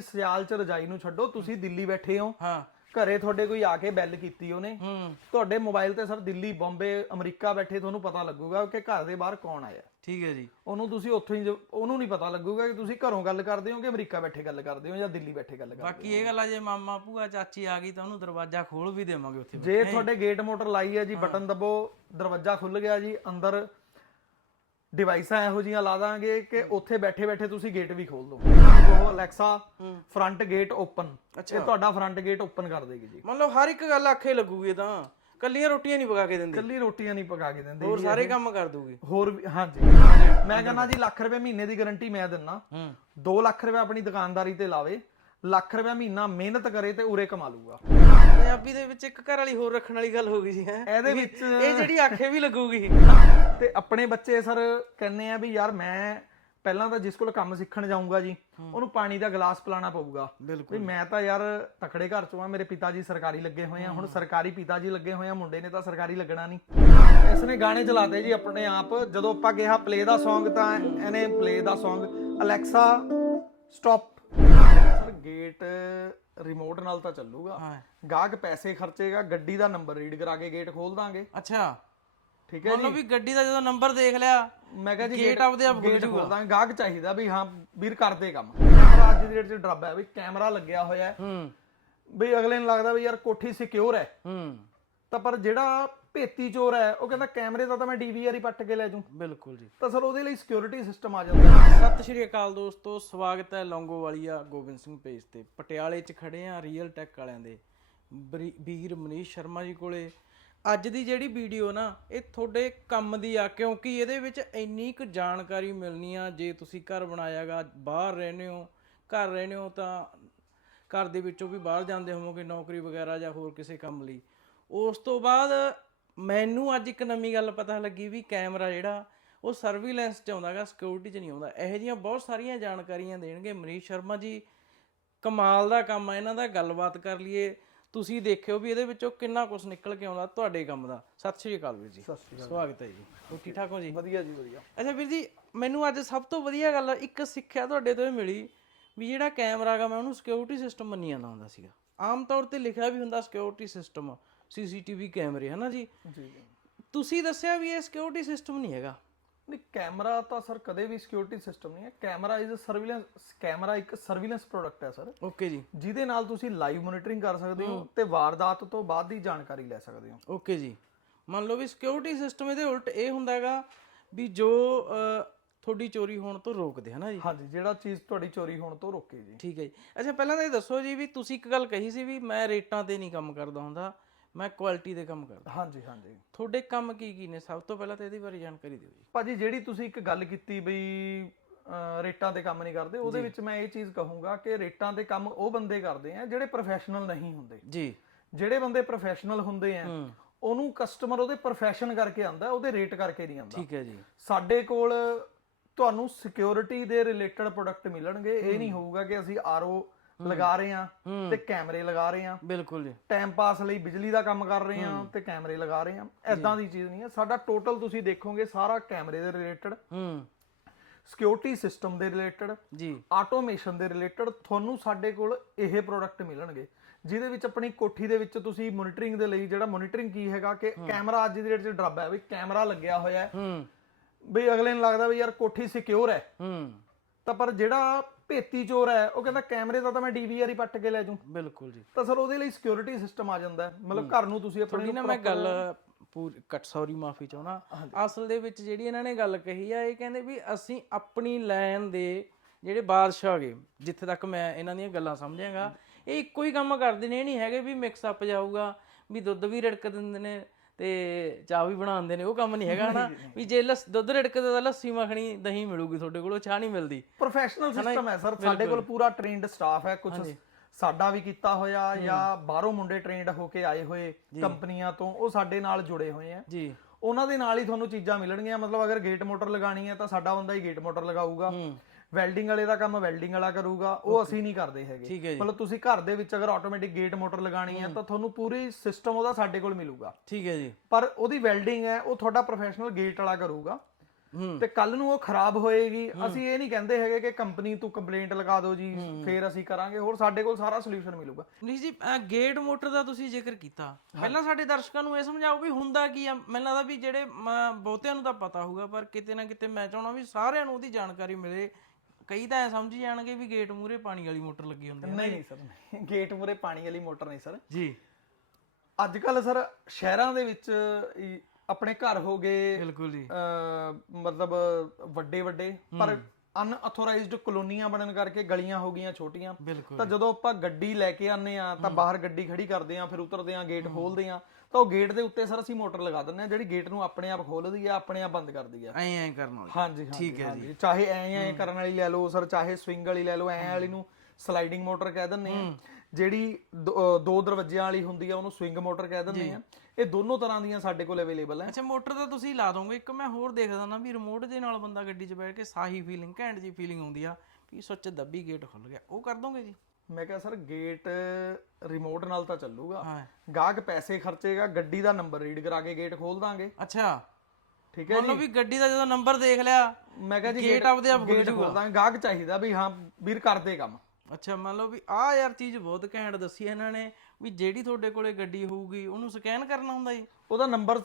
ਸਿਆਲ ਚ ਰਜਾਈ ਨੂੰ ਛੱਡੋ ਤੁਸੀਂ ਦਿੱਲੀ ਬੈਠੇ ਹੋ। ਹਾਂ। ਘਰੇ ਤੁਹਾਡੇ ਕੋਈ ਆ ਕੇ ਬੈਲ ਕੀਤੀ ਉਹਨੇ। ਹੂੰ। ਤੁਹਾਡੇ ਮੋਬਾਈਲ ਤੇ ਸਰ ਦਿੱਲੀ ਬੰਬੇ ਅਮਰੀਕਾ ਬੈਠੇ ਤੁਹਾਨੂੰ ਪਤਾ ਲੱਗੂਗਾ ਕਿ ਘਰ ਦੇ ਬਾਹਰ ਕੌਣ ਆਇਆ। ਠੀਕ ਹੈ ਜੀ। ਉਹਨੂੰ ਤੁਸੀਂ ਉੱਥੋਂ ਹੀ ਉਹਨੂੰ ਨਹੀਂ ਪਤਾ ਲੱਗੂਗਾ ਕਿ ਤੁਸੀਂ ਘਰੋਂ ਗੱਲ ਕਰਦੇ ਹੋ ਕਿ ਅਮਰੀਕਾ ਬੈਠੇ ਗੱਲ ਕਰਦੇ ਹੋ ਜਾਂ ਦਿੱਲੀ ਬੈਠੇ ਗੱਲ ਕਰਦੇ ਬਾਕੀ ਇਹ ਗੱਲ ਆ ਜੇ ਮਾਮਾ ਭੂਆ ਚਾਚੀ ਆ ਗਈ ਤਾਂ ਉਹਨੂੰ ਦਰਵਾਜ਼ਾ ਖੋਲ ਵੀ ਦੇਵਾਂਗੇ ਉੱਥੇ। ਹੋ? ਜੇ ਤੁਹਾਡੇ ਗੇਟ ਮੋਟਰ ਲਾਈ ਹੈ ਜੀ ਬਟਨ ਦਬੋ ਦਰਵਾਜ਼ਾ ਖੁੱਲ ਗਿਆ ਜੀ ਅੰਦਰ ਡਿਵਾਈਸਾਂ ਇਹੋ ਜੀਆਂ ਲਾ ਦਾਂਗੇ ਕਿ ਉੱਥੇ ਬੈਠੇ ਬੈਠੇ ਤੁਸੀਂ ਗੇਟ ਵੀ ਖੋਲ ਦੋ ਉਹ ਅਲੈਕਸਾ ਫਰੰਟ ਗੇਟ ਓਪਨ। ਇਹ ਤੁਹਾਡਾ ਫਰੰਟ ਗੇਟ ਓਪਨ ਕਰ ਦੇਗੀ ਜੀ। ਮੰਨ ਲਓ ਹਰ ਇੱਕ ਗੱਲ ਆਖੇ ਲੱਗੂਗੀ ਤਾਂ। ਕੱਲੀਆਂ ਰੋਟੀਆਂ ਨਹੀਂ ਪਕਾ ਕੇ ਦਿੰਦੀ। ਕੱਲੀ ਰੋਟੀਆਂ ਨਹੀਂ ਪਕਾ ਕੇ ਦਿੰਦੇ। ਹੋਰ ਸਾਰੇ ਕੰਮ ਕਰ ਦੂਗੀ ਹੋਰ ਹਾਂਜੀ। ਮੈਂ ਕਹਿੰਦਾ ਜੀ ਲੱਖ ਰੁਪਏ ਮਹੀਨੇ ਦੀ ਗਾਰੰਟੀ ਮੈਂ ਦਿੰਨਾ। ਹੂੰ। 2 ਲੱਖ ਰੁਪਏ ਆਪਣੀ ਦੁਕਾਨਦਾਰੀ ਤੇ ਲਾਵੇ। ਲੱਖ ਰੁਪਏ ਮਹੀਨਾ ਮਿਹਨਤ ਕਰੇ ਤੇ ਉਰੇ ਕਮਾ ਲੂਗਾ। ਪੰਜਾਬੀ ਦੇ ਵਿੱਚ ਇੱਕ ਘਰ ਵਾਲੀ ਹੋਰ ਰੱਖਣ ਵਾਲੀ ਗੱਲ ਹੋ ਗਈ ਸੀ ਹੈ। ਇਹਦੇ ਵਿੱਚ ਇਹ ਜਿਹੜੀ ਆਖੇ ਵੀ ਲੱਗੂਗੀ। ਤੇ ਆਪਣੇ ਬੱਚੇ ਸਰ ਕਹਿੰਦੇ ਆ ਵੀ ਯਾਰ ਮੈਂ ਪਹਿਲਾਂ ਤਾਂ ਜਿਸ ਕੋਲ ਕੰਮ ਸਿੱਖਣ ਜਾਊਂਗਾ ਜੀ ਉਹਨੂੰ ਪਾਣੀ ਦਾ ਗਲਾਸ ਪਿਲਾਣਾ ਪਊਗਾ। ਵੀ ਮੈਂ ਤਾਂ ਯਾਰ ਤਕੜੇ ਘਰ ਚੋਂ ਆ ਮੇਰੇ ਪਿਤਾ ਜੀ ਸਰਕਾਰੀ ਲੱਗੇ ਹੋਏ ਆ ਹੁਣ ਸਰਕਾਰੀ ਪਿਤਾ ਜੀ ਲੱਗੇ ਹੋਏ ਆ ਮੁੰਡੇ ਨੇ ਤਾਂ ਸਰਕਾਰੀ ਲੱਗਣਾ ਨਹੀਂ। ਇਸ ਨੇ ਗਾਣੇ ਚਲਾਤੇ ਜੀ ਆਪਣੇ ਆਪ ਜਦੋਂ ਆਪਾਂ ਕਿਹਾ ਪਲੇ ਦਾ Song ਤਾਂ ਇਹਨੇ ਪਲੇ ਦਾ Song Alexa stop sir gate remote ਨਾਲ ਤਾਂ ਚੱਲੂਗਾ। ਗਾਹਕ ਪੈਸੇ ਖਰਚੇਗਾ ਗੱਡੀ ਦਾ ਨੰਬਰ ਰੀਡ ਕਰਾ ਕੇ ਗੇਟ ਖੋਲ ਦਾਂਗੇ। ਅੱਛਾ। ਠੀਕ ਹੈ ਮੰਨ ਲਓ ਵੀ ਗੱਡੀ ਦਾ ਜਦੋਂ ਨੰਬਰ ਦੇਖ ਲਿਆ ਮੈਂ ਕਿਹਾ ਜੀ ਗੇਟ ਆਪਦੇ ਆਪ ਗੇਟ ਖੋਲਦਾ ਗਾਹਕ ਚਾਹੀਦਾ ਵੀ ਹਾਂ ਵੀਰ ਕਰਦੇ ਕੰਮ। ਕੈਮਰਾ ਅੱਜ ਦੀ ਡੇਟ 'ਚ ਡਰਬ ਹੈ ਵੀ ਕੈਮਰਾ ਲੱਗਿਆ ਹੋਇਆ ਹੈ। ਹੂੰ। ਵੀ ਅਗਲੇ ਨੂੰ ਲੱਗਦਾ ਵੀ ਯਾਰ ਕੋਠੀ ਸਿਕਿਉਰ ਹੈ। ਹੂੰ। ਤਾਂ ਪਰ ਜਿਹੜਾ ਭੇਤੀ ਚੋਰ ਹੈ ਉਹ ਕਹਿੰਦਾ ਕੈਮਰੇ ਦਾ ਤਾਂ ਮੈਂ ਡੀਵੀਆਰ ਹੀ ਪੱਟ ਕੇ ਲੈ ਜੂ ਬਿਲਕੁਲ ਜੀ। ਤਾਂ ਸਰ ਉਹਦੇ ਲਈ ਸਿਕਿਉਰਿਟੀ ਸਿਸਟਮ ਆ ਜਾਂਦਾ। ਹੈ ਸਤਿ ਸ਼੍ਰੀ ਅਕਾਲ ਦੋਸਤੋ ਸਵਾਗਤ ਹੈ ਲੌਂਗੋਵਾਲੀਆ ਗੋਬਿੰਦ ਸਿੰਘ ਪੇਜ ਤੇ। ਪਟਿਆਲੇ 'ਚ ਖੜੇ ਆ ਰੀਅਲ ਟੈਕ ਵਾਲਿਆਂ ਦੇ। ਬਰੀ- ਵੀਰ ਮਨੀਸ਼ ਸ਼ਰਮਾ ਜੀ ਕੋਲੇ। ਅੱਜ ਦੀ ਜਿਹੜੀ ਵੀਡੀਓ ਨਾ, ਇਹ ਤੁਹਾਡੇ ਕੰਮ ਦੀ ਆ, ਕਿਉਂਕਿ ਇਹਦੇ ਵਿੱਚ ਇੰਨੀ ਕੁ ਜਾਣਕਾਰੀ ਮਿਲਣੀ ਆ, ਜੇ ਤੁਸੀਂ ਘਰ ਬਣਾਇਆਗਾ, ਬਾਹਰ ਰਹਿੰਦੇ ਹੋ, ਘਰ ਰਹਿੰਦੇ ਹੋ ਤਾਂ ਘਰ ਦੇ ਵਿੱਚੋਂ ਵੀ ਬਾਹਰ ਜਾਂਦੇ ਹੋਵੋਗੇ ਨੌਕਰੀ ਵਗੈਰਾ ਜਾਂ ਹੋਰ ਕਿਸੇ ਕੰਮ ਲਈ। ਉਸ ਤੋਂ ਬਾਅਦ ਮੈਨੂੰ ਅੱਜ ਇੱਕ ਨਵੀਂ ਗੱਲ ਪਤਾ ਲੱਗੀ ਵੀ ਕੈਮਰਾ ਜਿਹੜਾ, ਉਹ ਸਰਵੀਲੈਂਸ ਚ ਆਉਂਦਾਗਾ ਸਿਕਿਉਰਿਟੀ ਚ ਨਹੀਂ ਆਉਂਦਾ। ਇਹੋ ਜਿਹੀਆਂ ਬਹੁਤ ਸਾਰੀਆਂ ਜਾਣਕਾਰੀਆਂ ਦੇਣਗੇ। ਮਨੀਸ਼ ਸ਼ਰਮਾ ਜੀ, ਕਮਾਲ ਦਾ ਕੰਮ ਆ, ਇਹਨਾਂ ਦਾ ਗੱਲਬਾਤ ਕਰ ਲਈਏ। ਤੁਸੀਂ ਦੇਖਿਓ ਵੀ ਇਹਦੇ ਵਿੱਚੋਂ ਕਿੰਨਾ ਕੁਝ ਨਿਕਲ ਕੇ ਆਉਂਦਾ ਤੁਹਾਡੇ ਕੰਮ ਦਾ। ਸਤਿ ਸ਼੍ਰੀ ਅਕਾਲ ਵੀਰ ਜੀ। ਸਤਿ ਸ਼੍ਰੀ ਸਵਾਗਤ ਹੈ ਜੀ। ਹੋ ਠੀਕ ਠਾਕ ਹੋ ਜੀ? ਵਧੀਆ ਜੀ ਵਧੀਆ। ਅੱਛਾ ਵੀਰ ਜੀ ਮੈਨੂੰ ਅੱਜ ਸਭ ਤੋਂ ਵਧੀਆ ਗੱਲ ਇੱਕ ਸਿੱਖਿਆ ਤੁਹਾਡੇ ਤੋਂ ਮਿਲੀ ਵੀ ਜਿਹੜਾ ਕੈਮਰਾ ਹੈਗਾ ਮੈਂ ਉਹਨੂੰ ਸਿਕਿਉਰਿਟੀ ਸਿਸਟਮ ਮੰਨੀ ਜਾਂਦਾ ਹੁੰਦਾ ਸੀਗਾ। ਆਮ ਤੌਰ ਤੇ ਲਿਖਿਆ ਵੀ ਹੁੰਦਾ ਸਿਕਿਉਰਿਟੀ ਸਿਸਟਮ ਸੀਸੀਟੀਵੀ ਕੈਮਰੇ ਹਨਾ ਜੀ? ਜੀ। ਤੁਸੀਂ ਦੱਸਿਆ ਵੀ ਇਹ ਸਿਕਿਉਰਿਟੀ ਸਿਸਟਮ ਨਹੀਂ ਹੈਗਾ। ਨਹੀਂ ਕੈਮਰਾ ਤਾਂ ਸਰ ਕਦੇ ਵੀ ਸਿਕਿਉਰਿਟੀ ਸਿਸਟਮ ਨਹੀਂ ਹੈ। Camera is a surveillance camera ਇੱਕ ਸਰਵੇਲੈਂਸ ਪ੍ਰੋਡਕਟ ਹੈ ਸਰ ਓਕੇ ਜੀ। ਜਿਹਦੇ ਨਾਲ ਤੁਸੀਂ ਲਾਈਵ ਮੋਨੀਟਰਿੰਗ ਕਰ ਸਕਦੇ ਹੋ ਤੇ ਵਾਰਦਾਤ ਤੋਂ ਬਾਅਦ ਦੀ ਜਾਣਕਾਰੀ ਲੈ ਸਕਦੇ ਹੋ। ਓਕੇ ਜੀ। ਮੰਨ ਲਓ ਵੀ ਸਿਕਿਉਰਿਟੀ ਸਿਸਟਮ ਇਹਦੇ ਉਲਟ ਇਹ ਹੁੰਦਾ ਹੈਗਾ ਵੀ ਜੋ ਤੁਹਾਡੀ ਚੋਰੀ ਹੋਣ ਤੋਂ ਰੋਕਦੇ ਹਨਾ ਜੀ? ਹਾਂਜੀ ਜਿਹੜਾ ਚੀਜ਼ ਤੁਹਾਡੀ ਚੋਰੀ ਹੋਣ ਤੋਂ ਰੋਕੇ ਜੀ। ਠੀਕ ਹੈ ਜੀ। ਅੱਛਾ ਪਹਿਲਾਂ ਤਾਂ ਇਹ ਦੱਸੋ ਜੀ ਵੀ ਤੁਸੀਂ ਇੱਕ ਗੱਲ ਕਹੀ ਸੀ ਵੀ ਮੈਂ ਰੇਟਾਂ ਤੇ ਨਹੀਂ ਕੰਮ ਕਰਦਾ ਹੁੰਦਾ। ਮੈਂ ਕੁਆਲਿਟੀ ਦੇ ਕੰਮ ਕਰਦਾ। ਹਾਂਜੀ ਹਾਂਜੀ। ਤੁਹਾਡੇ ਕੰਮ ਕੀ ਕੀ ਨੇ? ਸਭ ਤੋਂ ਪਹਿਲਾਂ ਤਾਂ ਇਹਦੇ ਬਾਰੇ ਜਾਣਕਾਰੀ ਦਿਓ ਜੀ। ਭਾਜੀ ਜਿਹੜੀ ਤੁਸੀਂ ਇੱਕ ਗੱਲ ਕੀਤੀ ਬਈ ਰੇਟਾਂ ਤੇ ਕੰਮ ਨਹੀਂ ਕਰਦੇ ਉਹਦੇ ਵਿੱਚ ਮੈਂ ਇਹ ਚੀਜ਼ ਕਹੂੰਗਾ ਕਿ ਰੇਟਾਂ ਤੇ ਕੰਮ ਉਹ ਬੰਦੇ ਕਰਦੇ ਆ ਜਿਹੜੇ ਪ੍ਰੋਫੈਸ਼ਨਲ ਨਹੀਂ ਹੁੰਦੇ। ਜੀ। ਜਿਹੜੇ ਬੰਦੇ ਪ੍ਰੋਫੈਸ਼ਨਲ ਹੁੰਦੇ ਆ ਉਹਨੂੰ ਕਸਟਮਰ ਉਹਦੇ ਪ੍ਰੋਫੈਸ਼ਨ ਕਰਕੇ ਆਂਦਾ ਉਹਦੇ ਰੇਟ ਕਰਕੇ ਨਹੀਂ ਆਂਦਾ। ਠੀਕ ਹੈ ਜੀ। ਸਾਡੇ ਕੋਲ ਤੁਹਾਨੂੰ ਸਿਕਿਉਰਿਟੀ ਦੇ ਰਿਲੇਟਡ ਪ੍ਰੋਡਕਟ ਮਿਲਣਗੇ ਇਹ ਨਹੀਂ ਹੋਊਗਾ ਕਿ ਅਸੀਂ ਆਰਓ ਲਗਾ ਰਹੇ ਹਾਂ ਤੇ ਕੈਮਰੇ ਲਗਾ ਰਹੇ ਹਾਂ। ਬਿਲਕੁਲ ਜੀ। ਟਾਈਮ ਪਾਸ ਲਈ ਬਿਜਲੀ ਦਾ ਕੰਮ ਕਰ ਰਹੇ ਹਾਂ ਤੇ ਕੈਮਰੇ ਲਗਾ ਰਹੇ ਹਾਂ। ਐਦਾਂ ਦੀ ਚੀਜ਼ ਨਹੀਂ ਹੈ। ਸਾਡਾ ਟੋਟਲ ਤੁਸੀਂ ਦੇਖੋਗੇ ਸਾਰਾ ਕੈਮਰੇ ਦੇ ਰਿਲੇਟਡ ਹੂੰ। ਸਿਕਿਉਰਿਟੀ ਸਿਸਟਮ ਦੇ ਰਿਲੇਟਡ ਜੀ। ਆਟੋਮੇਸ਼ਨ ਦੇ ਰਿਲੇਟਡ ਤੁਹਾਨੂੰ ਸਾਡੇ ਕੋਲ ਇਹ ਪ੍ਰੋਡਕਟ ਮਿਲਣਗੇ। ਜਿਹਦੇ ਵਿੱਚ ਆਪਣੀ ਕੋਠੀ ਦੇ ਵਿੱਚ ਤੁਸੀਂ ਮੋਨੀਟਰਿੰਗ ਦੇ ਲਈ ਜਿਹੜਾ ਮੋਨੀਟਰਿੰਗ ਕੀ ਹੈਗਾ ਕਿ ਕੈਮਰਾ ਅੱਜ ਦੀ ਡੇਟ 'ਚ ਡਰਬ ਹੈ ਵੀ ਕੈਮਰਾ ਲੱਗਿਆ ਹੋਇਆ ਹੈ। ਹੂੰ। ਵੀ ਅਗਲੇ ਨੂੰ ਲੱਗਦਾ ਵੀ ਯਾਰ ਕੋਠੀ ਸਿਕਿਉਰ ਹੈ। ਹੂੰ। ਤਾਂ ਪਰ ਜਿਹੜਾ ਭੇਤੀ ਚੋਰ ਹੈ ਉਹ ਕਹਿੰਦਾ ਕੈਮਰੇ ਦਾ ਤਾਂ ਮੈਂ ਡੀਵੀਆਰ ਹੀ ਪੱਟ ਕੇ ਲੈ ਜੂ ਬਿਲਕੁਲ ਜੀ। ਤਾਂ ਸਰ ਉਹਦੇ ਲਈ ਸਿਕਿਉਰਿਟੀ ਸਿਸਟਮ ਆ ਜਾਂਦਾ ਮਤਲਬ ਘਰ ਨੂੰ ਤੁਸੀਂ ਆਪਣੇ ਨਾ ਮੈਂ ਗੱਲ ਪੂਰੀ ਕੱਟ ਸੌਰੀ ਮਾਫੀ ਚਾਹਣਾ ਅਸਲ ਦੇ ਵਿੱਚ ਜਿਹੜੀ ਇਹਨਾਂ ਨੇ ਗੱਲ ਕਹੀ ਆ ਇਹ ਕਹਿੰਦੇ ਵੀ ਅਸੀਂ ਆਪਣੀ ਲਾਈਨ ਦੇ ਜਿਹੜੇ ਬਾਦਸ਼ਾਹ ਹੈਗੇ ਜਿੱਥੇ ਤੱਕ ਮੈਂ ਇਹਨਾਂ ਦੀਆਂ ਗੱਲਾਂ ਸਮਝਾਂਗਾ ਇਹ ਇੱਕੋ ਹੀ ਕੰਮ ਕਰਦੇ ਨੇ ਇਹ ਨਹੀਂ ਹੈਗੇ ਵੀ ਮਿਕਸ ਅਪ ਜਾਊਗਾ ਵੀ ਦੁੱਧ ਵੀ ਰੜਕ ਦਿੰਦੇ ਨੇ ਤੇ ਚਾਹ ਵੀ ਬਣਾਉਂਦੇ ਨੇ ਉਹ ਕੰਮ ਨਹੀਂ ਹੈਗਾ ਹਨਾ। ਵੀ ਜੇ ਲੱਸ ਦੁੱਧ ਰੜਕਦਾ ਤਾਂ ਲੱਸੀ ਮੱਖਣੀ ਦਹੀਂ ਮਿਲੂਗੀ ਤੁਹਾਡੇ ਕੋਲੋਂ ਚਾਹ ਨਹੀਂ ਮਿਲਦੀ। ਪ੍ਰੋਫੈਸ਼ਨਲ ਸਿਸਟਮ ਹੈ ਸਰ ਸਾਡੇ ਕੋਲ ਪੂਰਾ ਟ੍ਰੇਨਡ ਸਟਾਫ ਹੈ ਕੁਝ ਸਾਡਾ ਵੀ ਕੀਤਾ ਹੋਇਆ ਜਾਂ ਬਾਹਰੋਂ ਮੁੰਡੇ ਟ੍ਰੇਨਡ ਹੋ ਕੇ ਆਏ ਹੋਏ ਕੰਪਨੀਆਂ ਤੋਂ ਉਹ ਸਾਡੇ ਨਾਲ ਜੁੜੇ ਹੋਏ ਆ ਜੀ। ਉਹਨਾਂ ਦੇ ਨਾਲ ਹੀ ਤੁਹਾਨੂੰ ਚੀਜ਼ਾਂ ਮਿਲਣਗੀਆਂ ਮਤਲਬ ਅਗਰ ਗੇਟ ਮੋਟਰ ਲਗਾਣੀ ਹੈ ਤਾਂ ਸਾਡਾ ਬੰਦਾ ਹੀ ਗੇਟ ਮੋਟਰ ਲਗਾਊਗਾ। ਵੈਲਡਿੰਗ ਵਾਲੇ ਦਾ ਕੰਮ ਵੈਲਡਿੰਗ ਵਾਲਾ ਕਰੂਗਾ ਉਹ ਅਸੀਂ ਨਹੀਂ ਕਰਦੇ ਹੈਗੇ। ਮਤਲਬ ਤੁਸੀਂ ਘਰ ਦੇ ਵਿੱਚ ਅਗਰ ਆਟੋਮੈਟਿਕ ਗੇਟ ਮੋਟਰ ਲਗਾਣੀ ਹੈ ਤਾਂ ਤੁਹਾਨੂੰ ਪੂਰੀ ਸਿਸਟਮ ਉਹਦਾ ਸਾਡੇ ਕੋਲ ਮਿਲੂਗਾ। ਠੀਕ ਹੈ ਜੀ। ਪਰ ਉਹਦੀ ਵੈਲਡਿੰਗ ਹੈ ਉਹ ਤੁਹਾਡਾ ਪ੍ਰੋਫੈਸ਼ਨਲ ਗੇਟ ਵਾਲਾ ਕਰੂਗਾ। ਤੇ ਕੱਲ ਨੂੰ ਉਹ ਖਰਾਬ ਹੋਏਗੀ। ਅਸੀਂ ਇਹ ਨਹੀਂ ਕਹਿੰਦੇ ਹੈਗੇ ਕਿ ਕੰਪਨੀ ਤੋਂ ਕੰਪਲੇਂਟ ਲਗਾ ਦਿਓ ਜੀ ਫੇਰ ਅਸੀਂ ਕਰਾਂਗੇ ਹੋਰ ਸਾਡੇ ਕੋਲ ਸਾਰਾ ਸੋਲੂਸ਼ਨ ਮਿਲੂਗਾ। ਨਹੀਂ ਜੀ ਗੇਟ ਮੋਟਰ ਦਾ ਤੁਸੀਂ ਜ਼ਿਕਰ ਕੀਤਾ ਪਹਿਲਾਂ ਸਾਡੇ ਦਰਸ਼ਕਾਂ ਨੂੰ ਇਹ ਸਮਝਾਓ ਵੀ ਹੁੰਦਾ ਕੀ ਆ। ਮੈਨੂੰ ਲੱਗਦਾ ਵੀ ਜਿਹੜੇ ਬਹੁਤਿਆਂ ਨੂੰ ਤਾਂ ਪਤਾ ਹੋਊਗਾ ਪਰ ਕਿਤੇ ਨਾ ਕਿਤੇ ਮੈਂ ਚਾਹਣਾ ਵੀ ਸਾਰਿਆਂ ਨੂੰ ਉਹਦੀ ਜਾਣਕਾਰੀ ਮਿਲੇ ਕਈ ਤਾਂ ਐ ਸਮਝ ਜਾਣਗੇ ਵੀ ਗੇਟ ਮੂਰੇ ਪਾਣੀ ਵਾਲੀ ਮੋਟਰ ਲੱਗੀ ਹੁੰਦੀ ਹੈ ਨਹੀਂ ਨਹੀਂ ਸਰ ਨਹੀਂ। ਗੇਟ ਮੂਰੇ ਪਾਣੀ ਵਾਲੀ ਮੋਟਰ ਨਹੀਂ ਸਰ। ਜੀ। ਅੱਜ ਕੱਲ ਸਰ ਸ਼ਹਿਰਾਂ ਦੇ ਵਿੱਚ ਆਪਣੇ ਘਰ ਹੋ ਗਏ ਬਿਲਕੁਲ ਜੀ। ਮਤਲਬ ਵੱਡੇ ਵੱਡੇ ਪਰ ਅਨਅਥੋਰਾਈਜ਼ਡ ਕਲੋਨੀਆਂ ਬਣਨ ਕਰਕੇ ਗਲੀਆਂ ਹੋ ਗਈਆਂ ਛੋਟੀਆਂ। ਤਾਂ ਜਦੋਂ ਆਪਾਂ ਗੱਡੀ ਲੈ ਕੇ ਆਨੇ ਆ ਤਾਂ ਬਾਹਰ ਗੱਡੀ ਖੜੀ ਕਰਦੇ ਆ ਫਿਰ ਉਤਰਦੇ ਆ ਗੇਟ ਖੋਲਦੇ ਆ ਤਾਂ ਉਹ ਗੇਟ ਦੇ ਉੱਤੇ ਸਰ ਅਸੀਂ ਮੋਟਰ ਲਗਾ ਦਿੰਦੇ ਆ ਜਿਹੜੀ ਗੇਟ ਨੂੰ ਆਪਣੇ ਆਪ ਖੋਲਦੀ ਆ ਆਪਣੇ ਆਪ ਬੰਦ ਕਰਦੀ ਆ। ਐਂ ਐਂ ਕਰਨ ਵਾਲੀ। ਹਾਂਜੀ ਠੀਕ ਹੈ ਜੀ। ਚਾਹੇ ਐ ਐ ਕਰਨ ਵਾਲੀ ਲੈ ਲਓ ਸਰ ਚਾਹੇ ਸਵਿੰਗ ਵਾਲੀ ਲੈ ਲਓ ਐ ਵਾਲੀ ਨੂੰ ਸਲਾਈਡਿੰਗ ਮੋਟਰ ਕਹਿ ਦਿੰਦੇ ਆ ਜਿਹੜੀ ਦੋ ਅਹ ਦੋ ਦਰਵਾਜ਼ਿਆਂ ਵਾਲੀ ਹੁੰਦੀ ਆ ਉਹਨੂੰ ਸਵਿੰਗ ਮੋਟਰ ਕਹਿ ਦਿੰਦੇ ਆ ਇਹ ਦੋਨੋਂ ਤਰ੍ਹਾਂ ਦੀਆਂ ਸਾਡੇ ਕੋਲ ਅਵੇਲੇਬਲ ਹੈ। ਅੱਛਾ ਮੋਟਰ ਤਾਂ ਤੁਸੀਂ ਲਾ ਦੋਗੇ। ਇੱਕ ਮੈਂ ਹੋਰ ਦੇਖਦਾ ਨਾ ਵੀ ਰਿਮੋਟ ਦੇ ਨਾਲ ਬੰਦਾ ਗੱਡੀ 'ਚ ਬੈਠ ਕੇ ਸਾਹੀ ਫੀਲਿੰਗ ਘੈਂਟ ਜੀ ਫੀਲਿੰਗ ਆਉਂਦੀ ਆ ਵੀ ਸੁੱਚ ਦੱਬੀ ਗੇਟ ਖੁੱਲ ਗਿਆ। ਉਹ ਕਰ ਦੋਗੇ ਜੀ? ਮੈਂ ਕਿਹਾ ਸਰ ਗੇਟ ਰਿਮੋਟ ਨਾਲ ਤਾਂ ਚੱਲੂਗਾ। ਗਾਹਕ ਪੈਸੇ ਖਰਚੇਗਾ ਗੱਡੀ ਦਾ ਨੰਬਰ ਰੀਡ ਕਰਾ ਕੇ ਗੇਟ ਖੋਲ ਦਾਂਗੇ। ਅੱਛਾ। ਠੀਕ ਹੈ ਮੰਨ ਲਓ ਵੀ ਗੱਡੀ ਦਾ ਜਦੋਂ ਨੰਬਰ ਦੇਖ ਲਿਆ ਮੈਂ ਕਿਹਾ ਜੀ ਗੇਟ ਆਪਦੇ ਆਪ ਖੁੱਲ ਦਾਂਗੇ ਗਾਹਕ ਚਾਹੀਦਾ ਵੀ ਹਾਂ ਵੀਰ ਕਰਦੇ ਕੰਮ। ਅੱਛਾ ਮੰਨ ਲਓ ਵੀ ਆਹ ਯਾਰ ਚੀਜ਼ ਬਹੁਤ ਘੈਂਟ ਦੱਸੀ ਇਹਨਾਂ ਨੇ ਵੀ ਜਿਹੜੀ ਤੁਹਾਡੇ ਕੋਲੇ ਗੱਡੀ ਹੋਊਗੀ ਉਹਨੂੰ ਸਕੈਨ ਕਰਨਾ ਹੁੰਦਾ ਜੀ। ਉਹਦਾ ਨੰਬਰ